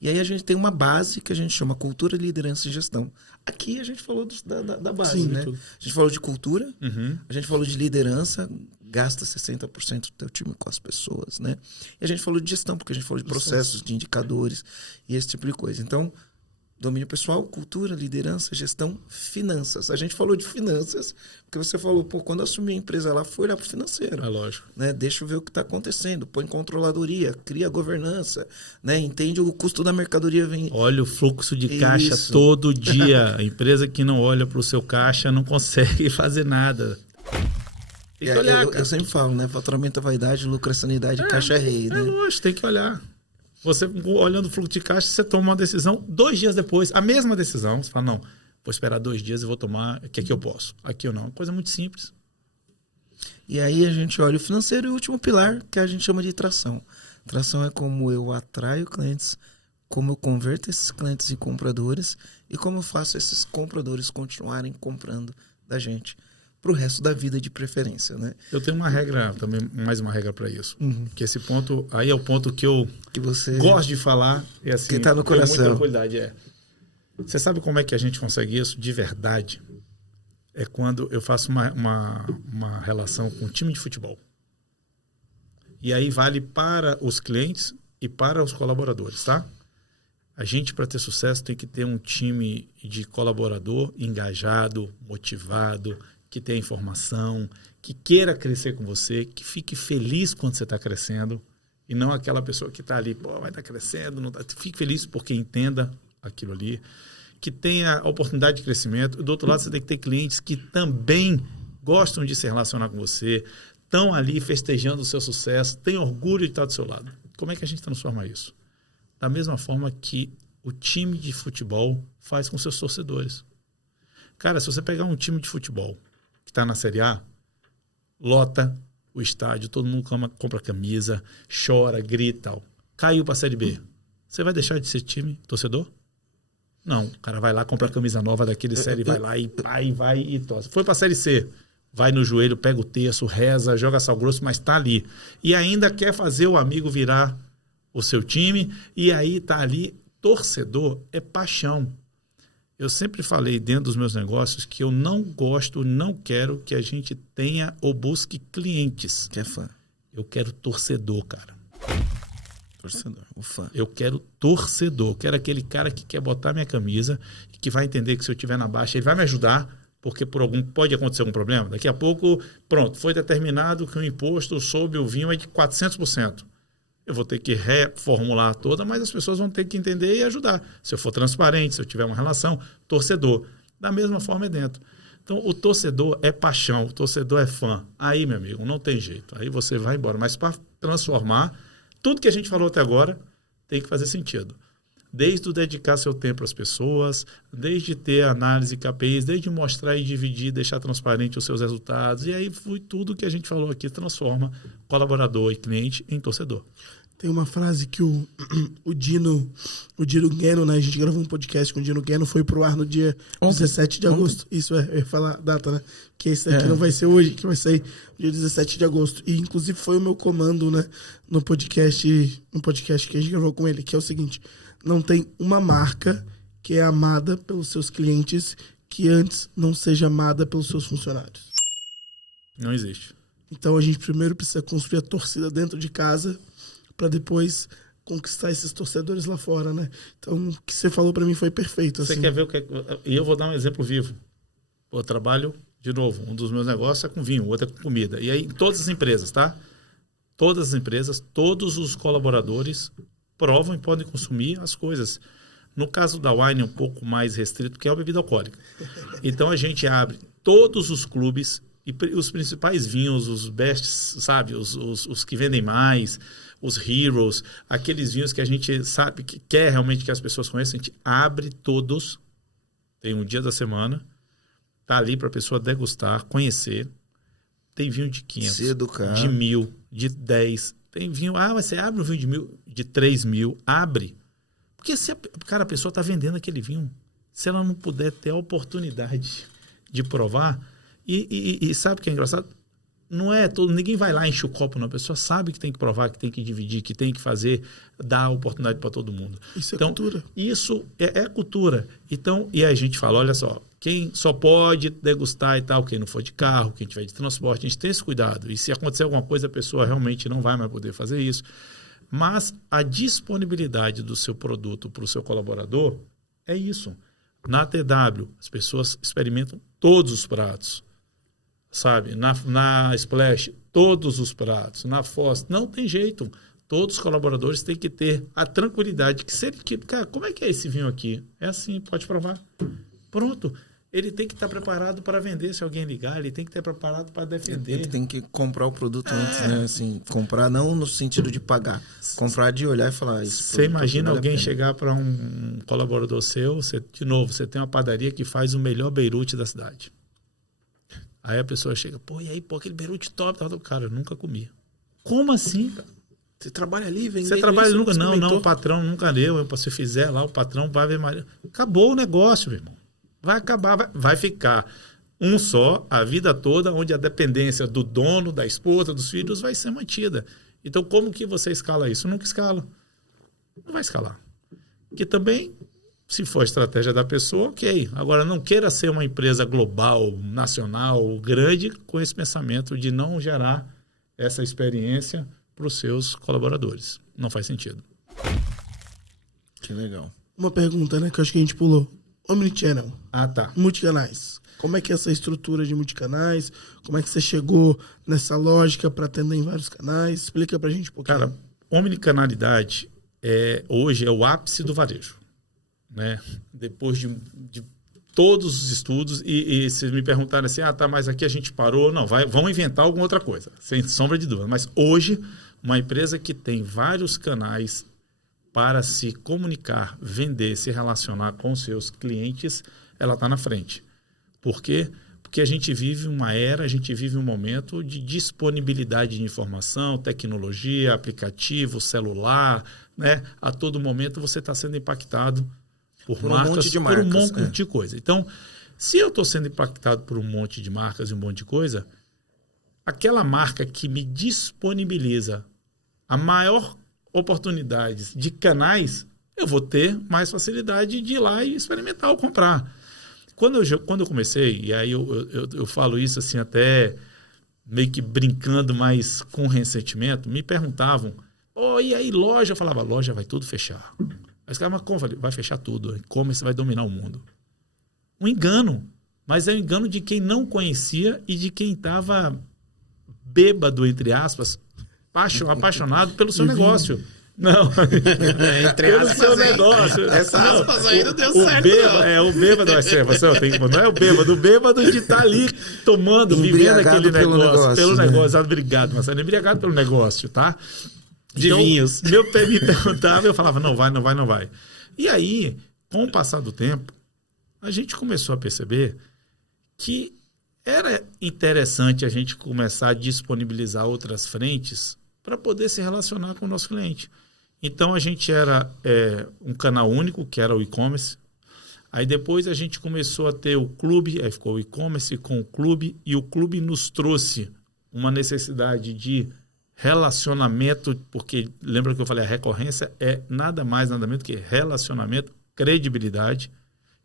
E aí a gente tem uma base que a gente chama cultura, liderança e gestão. Aqui a gente falou da base, Sim, né? tudo. A gente falou de cultura, Uhum. a gente falou de liderança, gasta 60% do teu time com as pessoas, né? E a gente falou de gestão, porque a gente falou de processos, de indicadores e esse tipo de coisa. Então, domínio pessoal, cultura, liderança, gestão, finanças. A gente falou de finanças, porque você falou, pô, quando eu assumi a empresa lá, foi olhar para o financeiro. É lógico. Né? Deixa eu ver o que está acontecendo. Põe controladoria, cria governança, né? Entende o custo da mercadoria. Olha o fluxo de caixa Isso. todo dia. A empresa que não olha para o seu caixa não consegue fazer nada. Tem que olhar, eu sempre falo, né? Faturamento é vaidade, lucro é sanidade, caixa é rei, né? É lógico, tem que olhar. Você, olhando o fluxo de caixa, você toma uma decisão 2 dias depois, a mesma decisão. Você fala, não, vou esperar 2 dias e vou tomar, que aqui eu posso. Aqui eu não. Coisa muito simples. E aí a gente olha o financeiro e o último pilar, que a gente chama de tração. Tração é como eu atraio clientes, como eu converto esses clientes em compradores e como eu faço esses compradores continuarem comprando da gente para o resto da vida, de preferência, né? Eu tenho uma regra, também mais uma regra para isso. Uhum. Que esse ponto, aí é o ponto que eu Que você gosto de falar. E assim, Que tá no tenho coração. muita tranquilidade, Você sabe como é que a gente consegue isso de verdade? É quando eu faço uma relação com um time de futebol. E aí vale para os clientes e para os colaboradores, tá? A gente, para ter sucesso, tem que ter um time de colaborador engajado, motivado, que tenha informação, que queira crescer com você, que fique feliz quando você está crescendo e não aquela pessoa que está ali, pô, vai estar crescendo, não tá. Fique feliz porque entenda aquilo ali, que tenha a oportunidade de crescimento. E do outro lado, você tem que ter clientes que também gostam de se relacionar com você, estão ali festejando o seu sucesso, têm orgulho de estar do seu lado. Como é que a gente transforma isso? Da mesma forma que o time de futebol faz com seus torcedores. Cara, se você pegar um time de futebol que está na Série A, lota o estádio, todo mundo compra camisa, chora, grita, tal. Caiu para a Série B. Você vai deixar de ser time torcedor? Não. O cara vai lá, compra a camisa nova daquele série, vai lá e vai e torce. Foi para a Série C. Vai no joelho, pega o terço, reza, joga sal grosso, mas está ali. E ainda quer fazer o amigo virar o seu time, e aí está ali. Torcedor é paixão. Eu sempre falei dentro dos meus negócios que eu não gosto, não quero que a gente tenha ou busque clientes. que é fã. Eu quero torcedor, cara. Torcedor, o fã. Eu quero torcedor. Eu quero aquele cara que quer botar minha camisa e que vai entender que se eu estiver na baixa, ele vai me ajudar, porque pode acontecer algum problema. Daqui a pouco, pronto, foi determinado que o imposto sobre o vinho é de 400%. Eu vou ter que reformular toda, mas as pessoas vão ter que entender e ajudar. Se eu for transparente, se eu tiver uma relação, torcedor. Da mesma forma é dentro. Então, o torcedor é paixão, o torcedor é fã. Aí, meu amigo, não tem jeito. Aí você vai embora. Mas para transformar, tudo que a gente falou até agora tem que fazer sentido. Desde o dedicar seu tempo às pessoas, desde ter análise KPIs, desde mostrar e dividir, deixar transparente os seus resultados. E aí foi tudo que a gente falou aqui, transforma colaborador e cliente em torcedor. Tem uma frase que o Dino Gueno, né? A gente gravou um podcast com o Dino Gueno, foi pro ar no dia 17 de agosto. Isso eu ia falar a data, né? Que esse daqui não vai ser hoje, que vai sair dia 17 de agosto. E inclusive foi o meu comando, né? No podcast que a gente gravou com ele, que é o seguinte: não tem uma marca que é amada pelos seus clientes que antes não seja amada pelos seus funcionários. Não existe. Então a gente primeiro precisa construir a torcida dentro de casa para depois conquistar esses torcedores lá fora, né? Então o que você falou para mim foi perfeito. Você assim. quer ver o que é... E eu vou dar um exemplo vivo. Eu trabalho, de novo, um dos meus negócios é com vinho, o outro é com comida. E aí, em todas as empresas, tá? Todas as empresas, todos os colaboradores provam e podem consumir as coisas. No caso da wine é um pouco mais restrito, porque é uma bebida alcoólica. Então a gente abre todos os clubes e os principais vinhos, os bests, sabe? Os que vendem mais, os heroes, aqueles vinhos que a gente sabe que quer realmente que as pessoas conheçam, a gente abre todos. Tem um dia da semana, tá ali para a pessoa degustar, conhecer. Tem vinho de 500, se educar, de 1.000, de 10. Tem vinho, mas você abre um vinho de 1.000, de 3.000, abre. Porque se a pessoa está vendendo aquele vinho, se ela não puder ter a oportunidade de provar, e sabe o que é engraçado? Não é todo, ninguém vai lá e enche o copo, não. A pessoa sabe que tem que provar, que tem que dividir, que tem que fazer, dar a oportunidade para todo mundo. Isso é então, cultura. Isso é cultura. Então, e aí a gente fala, olha só, quem só pode degustar e tal, quem não for de carro, quem tiver de transporte, a gente tem esse cuidado. E se acontecer alguma coisa, a pessoa realmente não vai mais poder fazer isso. Mas a disponibilidade do seu produto para o seu colaborador é isso. Na TW, as pessoas experimentam todos os pratos. Sabe? Na Splash, todos os pratos. Na Foz, não tem jeito. Todos os colaboradores têm que ter a tranquilidade que se ele... Cara, como é que é esse vinho aqui? É assim, pode provar. Pronto. Ele tem que estar preparado para vender se alguém ligar, ele tem que estar preparado para defender. Ele tem que comprar o produto antes, né? Assim, comprar não no sentido de pagar, comprar de olhar e falar isso. Você imagina alguém chegar para um colaborador seu, de novo, você tem uma padaria que faz o melhor beirute da cidade. Aí a pessoa chega, e aí, aquele beirute top, cara, eu nunca comi. Como assim, cara? Você trabalha ali, vende. Você trabalha nunca? Não, o patrão nunca deu. Se fizer lá, o patrão vai ver mais. Acabou o negócio, meu irmão. Vai acabar, vai ficar um só a vida toda, onde a dependência do dono, da esposa, dos filhos vai ser mantida. Então, como que você escala isso? Nunca escala. Não vai escalar. Que também, se for a estratégia da pessoa, ok. Agora, não queira ser uma empresa global, nacional, grande, com esse pensamento de não gerar essa experiência para os seus colaboradores. Não faz sentido. Que legal. Uma pergunta, né, que eu acho que a gente pulou. Omnichannel. Tá. Multicanais. Como é que é essa estrutura de multicanais? Como é que você chegou nessa lógica para atender em vários canais? Explica pra gente um pouquinho. Cara, omnicanalidade hoje é o ápice do varejo. Né? Depois de todos os estudos, e se me perguntarem assim, mas aqui a gente parou. Não, vão inventar alguma outra coisa, sem sombra de dúvida. Mas hoje, uma empresa que tem vários canais para se comunicar, vender, se relacionar com seus clientes, ela está na frente. Por quê? Porque a gente vive uma era, a gente vive um momento de disponibilidade de informação, tecnologia, aplicativo, celular, né? A todo momento você está sendo impactado por marcas, um monte de marcas, por um monte de coisa. Então, se eu estou sendo impactado por um monte de marcas e um monte de coisa, aquela marca que me disponibiliza a maior oportunidades de canais, eu vou ter mais facilidade de ir lá e experimentar ou comprar. Quando eu comecei, e aí eu falo isso assim até meio que brincando, mas com ressentimento, me perguntavam, e aí loja? Eu falava, loja vai tudo fechar. Mas como? Eu falei, vai fechar tudo, e-commerce vai dominar o mundo. Um engano, mas é um engano de quem não conhecia e de quem estava bêbado, entre aspas, apaixonado pelo seu negócio. Não. Pelo seu negócio. Essa aspas aí não deu certo. O bêbado vai ser. Não é o bêbado de estar ali tomando, vivendo aquele negócio. Pelo negócio. Obrigado, Marcelo. Embriagado pelo negócio, tá? De vinhos. Me perguntava, eu falava, não vai. E aí, com o passar do tempo, a gente começou a perceber que era interessante a gente começar a disponibilizar outras frentes para poder se relacionar com o nosso cliente. Então, a gente era um canal único, que era o e-commerce. Aí depois a gente começou a ter o clube, aí ficou o e-commerce com o clube, e o clube nos trouxe uma necessidade de relacionamento, porque lembra que eu falei, a recorrência é nada mais, nada menos do que relacionamento, credibilidade.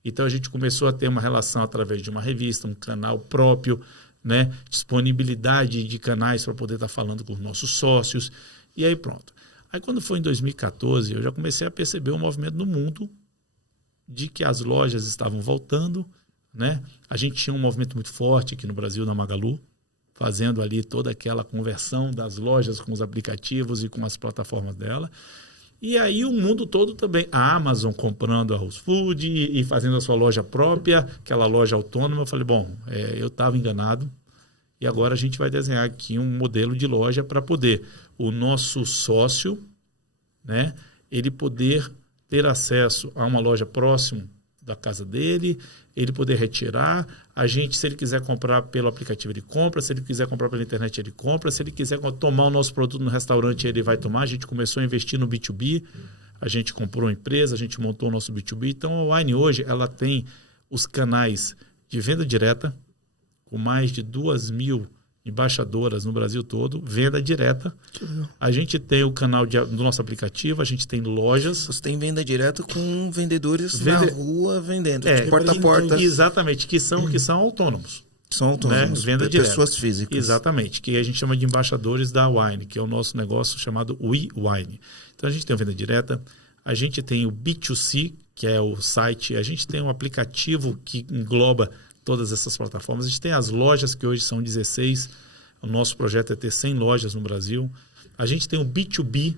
Então a gente começou a ter uma relação através de uma revista, um canal próprio, né? Disponibilidade de canais para poder estar falando com os nossos sócios, e aí pronto. Aí quando foi em 2014, eu já comecei a perceber um movimento no mundo de que as lojas estavam voltando, né? A gente tinha um movimento muito forte aqui no Brasil, na Magalu, fazendo ali toda aquela conversão das lojas com os aplicativos e com as plataformas dela. E aí o mundo todo também, a Amazon comprando a Whole Food e fazendo a sua loja própria, aquela loja autônoma. Eu falei, bom, eu estava enganado e agora a gente vai desenhar aqui um modelo de loja para poder o nosso sócio, né, ele poder ter acesso a uma loja próximo da casa dele, ele poder retirar, a gente, se ele quiser comprar pelo aplicativo, ele compra, se ele quiser comprar pela internet, ele compra, se ele quiser tomar o nosso produto no restaurante, ele vai tomar. A gente começou a investir no B2B, a gente comprou uma empresa, a gente montou o nosso B2B. Então, a Wine hoje, ela tem os canais de venda direta, com mais de 2.000 embaixadoras no Brasil todo, venda direta. A gente tem o canal do nosso aplicativo, a gente tem lojas. Você tem venda direta com vendedores na rua vendendo, porta a então, porta. Exatamente, que são autônomos. São autônomos, né? Venda direta. Pessoas físicas. Exatamente, que a gente chama de embaixadores da Wine, que é o nosso negócio chamado WeWine. Então a gente tem a venda direta, a gente tem o B2C, que é o site, a gente tem um aplicativo que engloba todas essas plataformas. A gente tem as lojas, que hoje são 16. O nosso projeto é ter 100 lojas no Brasil. A gente tem o B2B,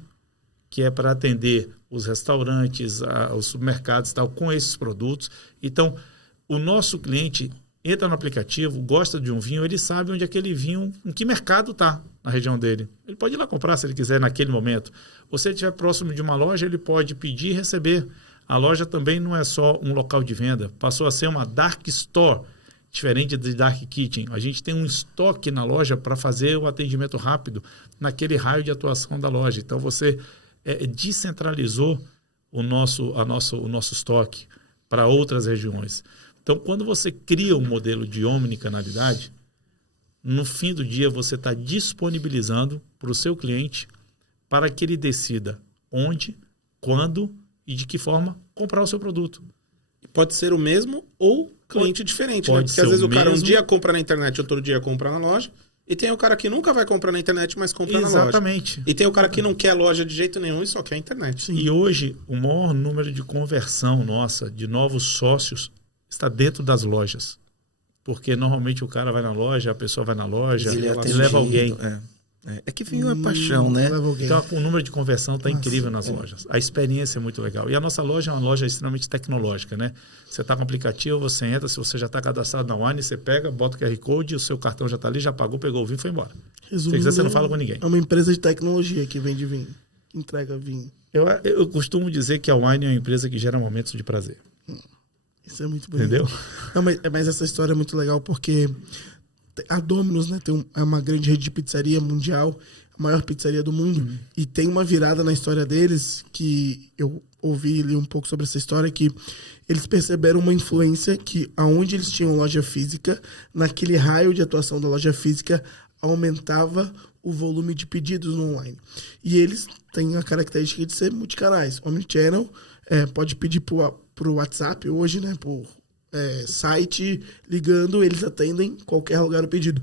que é para atender os restaurantes, os supermercados e tal, com esses produtos. Então, o nosso cliente entra no aplicativo, gosta de um vinho, ele sabe onde aquele vinho, em que mercado está na região dele. Ele pode ir lá comprar se ele quiser naquele momento. Ou se ele estiver próximo de uma loja, ele pode pedir e receber. A loja também não é só um local de venda, passou a ser uma dark store, diferente de Dark Kitchen. A gente tem um estoque na loja para fazer o atendimento rápido naquele raio de atuação da loja. Então, você descentralizou o nosso estoque para outras regiões. Então, quando você cria um modelo de omnicanalidade, no fim do dia você está disponibilizando para o seu cliente para que ele decida onde, quando e de que forma comprar o seu produto. Pode ser o mesmo ou cliente diferente, né? Porque às vezes o cara um dia compra na internet, outro dia compra na loja. E tem o cara que nunca vai comprar na internet, mas compra na loja. Exatamente. E tem o cara que não quer loja de jeito nenhum e só quer a internet. Sim. E hoje, o maior número de conversão nossa, de novos sócios, está dentro das lojas. Porque normalmente o cara vai na loja, a pessoa vai na loja e leva alguém. É que vinho é paixão, né? Então, o número de conversão está incrível nas lojas. A experiência é muito legal. E a nossa loja é uma loja extremamente tecnológica, né? Você está com o aplicativo, você entra, se você já está cadastrado na Wine, você pega, bota o QR Code, o seu cartão já está ali, já pagou, pegou o vinho e foi embora. Se quiser, você não fala com ninguém. É uma empresa de tecnologia que vende vinho, que entrega vinho. Eu costumo dizer que a Wine é uma empresa que gera momentos de prazer. Isso é muito bonito. Entendeu? Não, mas essa história é muito legal porque a Domino's, né, é uma grande rede de pizzaria mundial, a maior pizzaria do mundo, e tem uma virada na história deles que eu ouvi e li um pouco sobre essa história, que eles perceberam uma influência que aonde eles tinham loja física, naquele raio de atuação da loja física, aumentava o volume de pedidos no online. E eles têm a característica de ser multicanais. Omnichannel, pode pedir pro WhatsApp hoje, né, por site, ligando, eles atendem qualquer lugar o pedido.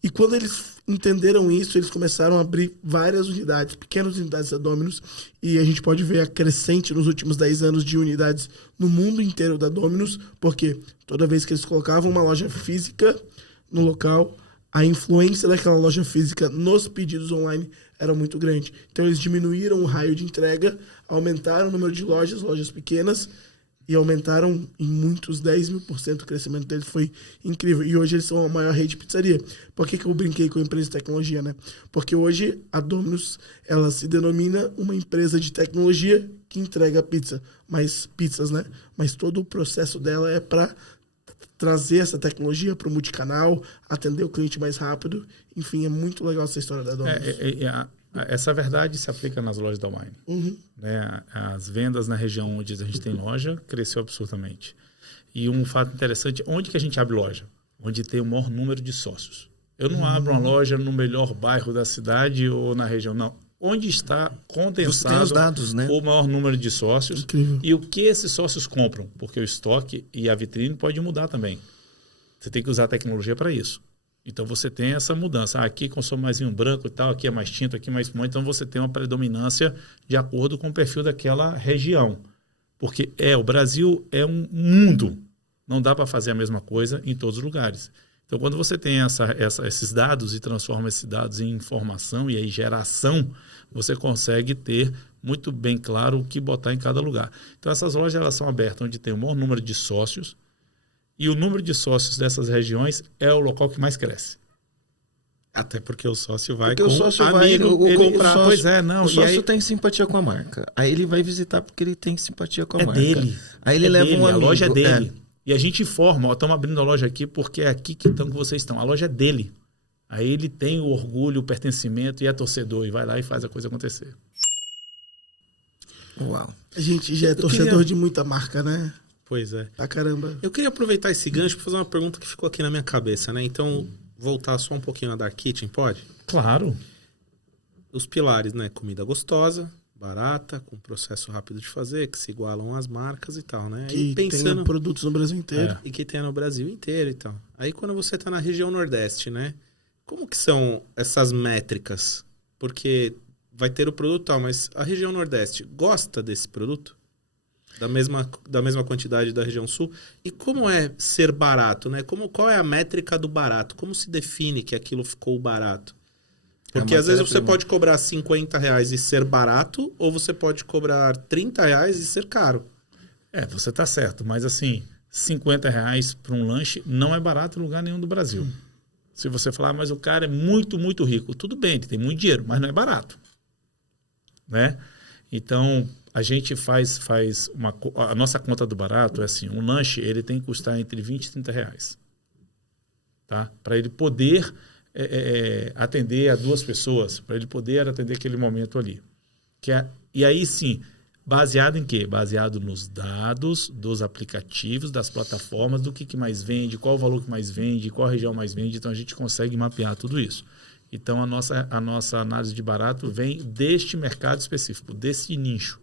E quando eles entenderam isso, eles começaram a abrir várias unidades, pequenas unidades da Domino's, e a gente pode ver a crescente nos últimos 10 anos de unidades no mundo inteiro da Domino's, porque toda vez que eles colocavam uma loja física no local, a influência daquela loja física nos pedidos online era muito grande. Então eles diminuíram o raio de entrega, aumentaram o número de lojas pequenas, e aumentaram em muitos 10.000%. O crescimento deles foi incrível. E hoje eles são a maior rede de pizzaria. Por que eu brinquei com a empresa de tecnologia, né? Porque hoje a Domino's, ela se denomina uma empresa de tecnologia que entrega pizza. Pizzas, né? Mas todo o processo dela é para trazer essa tecnologia para o multicanal, atender o cliente mais rápido. Enfim, é muito legal essa história da Domino's. essa verdade se aplica nas lojas da Wine. Né? As vendas na região onde a gente tem loja cresceu absurdamente. E um fato interessante, onde que a gente abre loja? Onde tem o maior número de sócios. Eu não abro uma loja no melhor bairro da cidade ou na região, não. Onde está condensado os dados, né? o maior número de sócios. Incrível. E o que esses sócios compram. Porque o estoque e a vitrine pode mudar também. Você tem que usar a tecnologia para isso. Então você tem essa mudança. Aqui consome mais vinho branco e tal, aqui é mais tinto, aqui é mais espumante. Então você tem uma predominância de acordo com o perfil daquela região. Porque o Brasil é um mundo. Não dá para fazer a mesma coisa em todos os lugares. Então quando você tem esses dados e transforma esses dados em informação e aí geração, você consegue ter muito bem claro o que botar em cada lugar. Então essas lojas elas são abertas onde tem o maior número de sócios. E o número de sócios dessas regiões é o local que mais cresce. Até porque o sócio vai porque com o sócio amigo vai comprar. sócio, Pois é, não. O sócio aí, tem simpatia com a marca. Aí ele vai visitar porque ele tem simpatia com a marca. dele. Aí ele leva dele, um amigo. A loja é dele. E a gente informa, estamos abrindo a loja aqui porque é aqui que vocês estão. A loja é dele. Aí ele tem o orgulho, o pertencimento e é torcedor. E vai lá e faz a coisa acontecer. Uau. A gente já é torcedor de muita marca, né? Pois é. Pra caramba. Eu queria aproveitar esse gancho para fazer uma pergunta que ficou aqui na minha cabeça, né? Então, voltar só um pouquinho a Dark Kitchen, pode? Claro. Os pilares, né? Comida gostosa, barata, com processo rápido de fazer, que se igualam às marcas e tal, né? Que Aí pensando tem produtos no Brasil inteiro. e que tem no Brasil inteiro e tal. Aí quando você tá na região Nordeste, né? Como que são essas métricas? Porque vai ter o produto tal, mas a região Nordeste gosta desse produto? Da mesma quantidade da região Sul? E como é ser barato, né? Qual é a métrica do barato? Como se define que aquilo ficou barato? Porque às vezes você pode cobrar R$50 e ser barato, ou você pode cobrar R$30 e ser caro. Você tá certo, mas assim, R$50 para um lanche não é barato em lugar nenhum do Brasil. Se você falar, mas o cara é muito, muito rico. Tudo bem, ele tem muito dinheiro, mas não é barato. Né? Então, a gente faz a nossa conta do barato é assim, um lanche ele tem que custar entre R$20 e R$30. Tá? Para ele poder atender a duas pessoas, para ele poder atender aquele momento ali. E aí sim, baseado em quê? Baseado nos dados dos aplicativos, das plataformas, do que mais vende, qual o valor que mais vende, qual a região mais vende. Então a gente consegue mapear tudo isso. Então a nossa análise de barato vem deste mercado específico, desse nicho.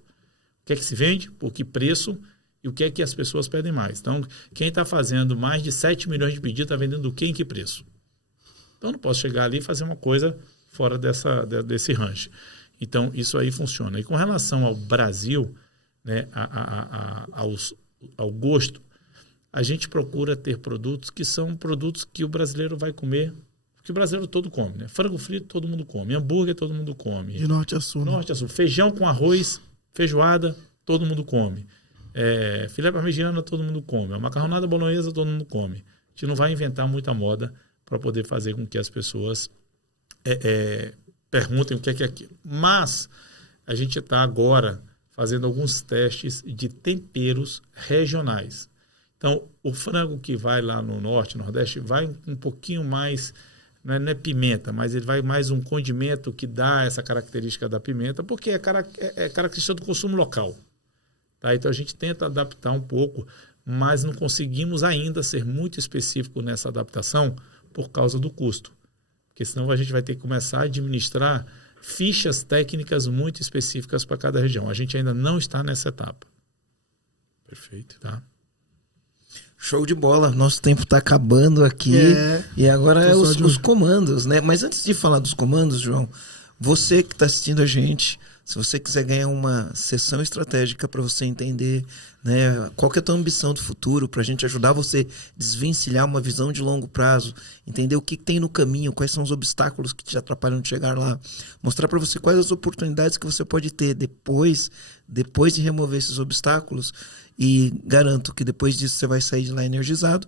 O que é que se vende, por que preço e o que é que as pessoas pedem mais. Então quem está fazendo mais de 7 milhões de pedidos está vendendo o que em que preço? Então, eu não posso chegar ali e fazer uma coisa fora desse range. Então, isso aí funciona. E com relação ao Brasil, né, ao gosto, a gente procura ter produtos que são produtos que o brasileiro vai comer, que o brasileiro todo come. Né? Frango frito, todo mundo come. Hambúrguer, todo mundo come. De norte a sul. Norte a sul. Feijão com arroz, feijoada, todo mundo come. Filé parmegiana, todo mundo come. A macarronada bolonhesa, todo mundo come. A gente não vai inventar muita moda para poder fazer com que as pessoas perguntem o que é aquilo. Mas a gente está agora fazendo alguns testes de temperos regionais. Então, o frango que vai lá no norte, nordeste, vai um pouquinho mais, não é pimenta, mas ele vai mais um condimento que dá essa característica da pimenta, porque é característica do consumo local. Tá? Então, a gente tenta adaptar um pouco, mas não conseguimos ainda ser muito específico nessa adaptação, por causa do custo. Porque senão a gente vai ter que começar a administrar fichas técnicas muito específicas para cada região. A gente ainda não está nessa etapa. Perfeito. Tá? Show de bola. Nosso tempo está acabando aqui. E agora os comandos, né? Mas antes de falar dos comandos, João, você que está assistindo a gente, se você quiser ganhar uma sessão estratégica para você entender, né, qual que é a tua ambição do futuro, para a gente ajudar você a desvencilhar uma visão de longo prazo, entender o que tem no caminho, quais são os obstáculos que te atrapalham de chegar lá, mostrar para você quais as oportunidades que você pode ter depois de remover esses obstáculos, e garanto que depois disso você vai sair de lá energizado.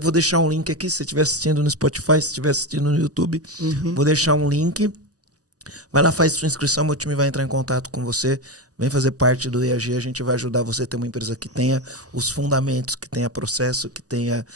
Vou deixar um link aqui, se você estiver assistindo no Spotify, se estiver assistindo no YouTube, vou deixar um link. Vai lá, faz sua inscrição, meu time vai entrar em contato com você, vem fazer parte do EAG, a gente vai ajudar você a ter uma empresa que tenha os fundamentos, que tenha processo, que tenha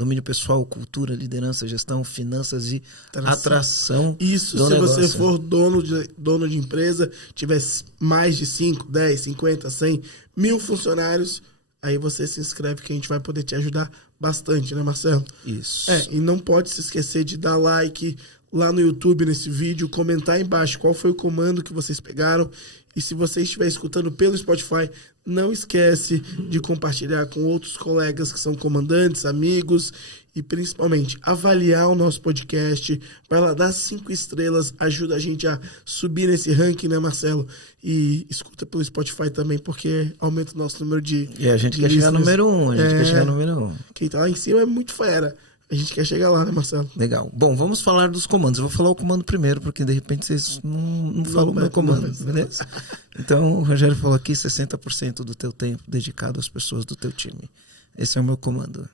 domínio pessoal, cultura, liderança, gestão, finanças e atração. Isso, do se negócio. você for dono de empresa, tiver mais de 5, 10, 50, 100, 1000 funcionários, aí você se inscreve que a gente vai poder te ajudar bastante, né, Marcelo? Isso. E não pode se esquecer de dar like lá no YouTube nesse vídeo, comentar aí embaixo qual foi o comando que vocês pegaram. E se você estiver escutando pelo Spotify, não esquece de compartilhar com outros colegas que são comandantes, amigos e principalmente avaliar o nosso podcast. Vai lá, dá 5 estrelas, ajuda a gente a subir nesse ranking, né, Marcelo? E escuta pelo Spotify também, porque aumenta o nosso número de... E a gente de quer chegar listeners. número 1, a gente quer chegar número 1. Quem tá lá em cima é muito fera. A gente quer chegar lá, né, Marcelo? Legal. Bom, vamos falar dos comandos. Eu vou falar o comando primeiro, porque de repente vocês não falam o meu comando, beleza? Então, o Rogério falou aqui 60% do teu tempo dedicado às pessoas do teu time. Esse é o meu comando.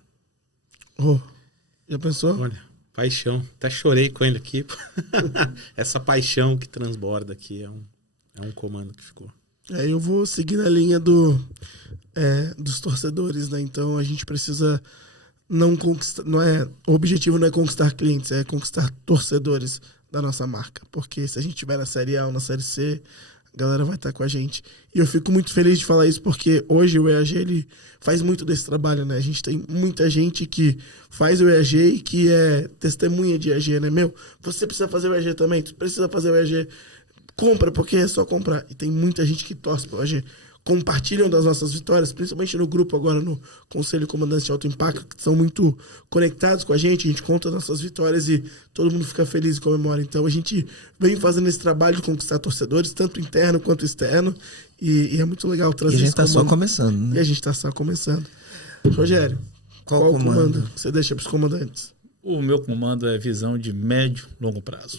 Já pensou? Olha, paixão. Até chorei com ele aqui. Essa paixão que transborda aqui é um comando que ficou. Eu vou seguir na linha dos torcedores, né? Então, a gente precisa... o objetivo não é conquistar clientes, é conquistar torcedores da nossa marca, porque se a gente tiver na Série A ou na Série C, a galera vai estar com a gente. E eu fico muito feliz de falar isso, porque hoje o EAG ele faz muito desse trabalho, né? A gente tem muita gente que faz o EAG e que é testemunha de EAG, né? Você precisa fazer o EAG também, tu precisa fazer o EAG, compra, porque é só comprar. E tem muita gente que torce pro EAG, compartilham das nossas vitórias, principalmente no grupo agora no Conselho Comandantes de Alto Impacto, que são muito conectados com a gente conta as nossas vitórias e todo mundo fica feliz e comemora. Então a gente vem fazendo esse trabalho de conquistar torcedores, tanto interno quanto externo, e é muito legal trazer E a gente esse tá comando. só começando, né? E a gente tá só começando. Rogério, qual o comando que você deixa para os comandantes? O meu comando é visão de médio e longo prazo.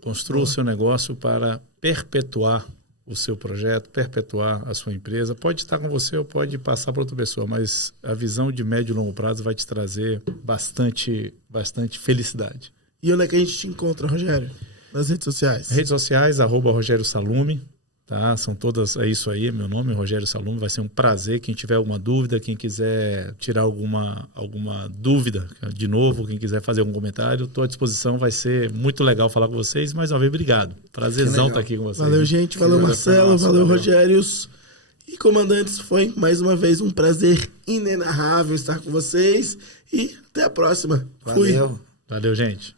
Construa o seu negócio para perpetuar o seu projeto, perpetuar a sua empresa. Pode estar com você ou pode passar para outra pessoa, mas a visão de médio e longo prazo vai te trazer bastante felicidade. E onde é que a gente te encontra, Rogério? Nas redes sociais? Redes sociais, @Rogério Salume, tá? São todas, é isso aí, meu nome é Rogério Salume, vai ser um prazer. Quem tiver alguma dúvida, quem quiser tirar alguma dúvida, de novo, quem quiser fazer algum comentário, estou à disposição, vai ser muito legal falar com vocês. Mais uma vez, obrigado. Prazerzão estar aqui com vocês. Valeu, gente. Valeu, Marcelo. Valeu, Rogérios. E comandantes, foi mais uma vez um prazer inenarrável estar com vocês. E até a próxima. Valeu. Valeu, gente.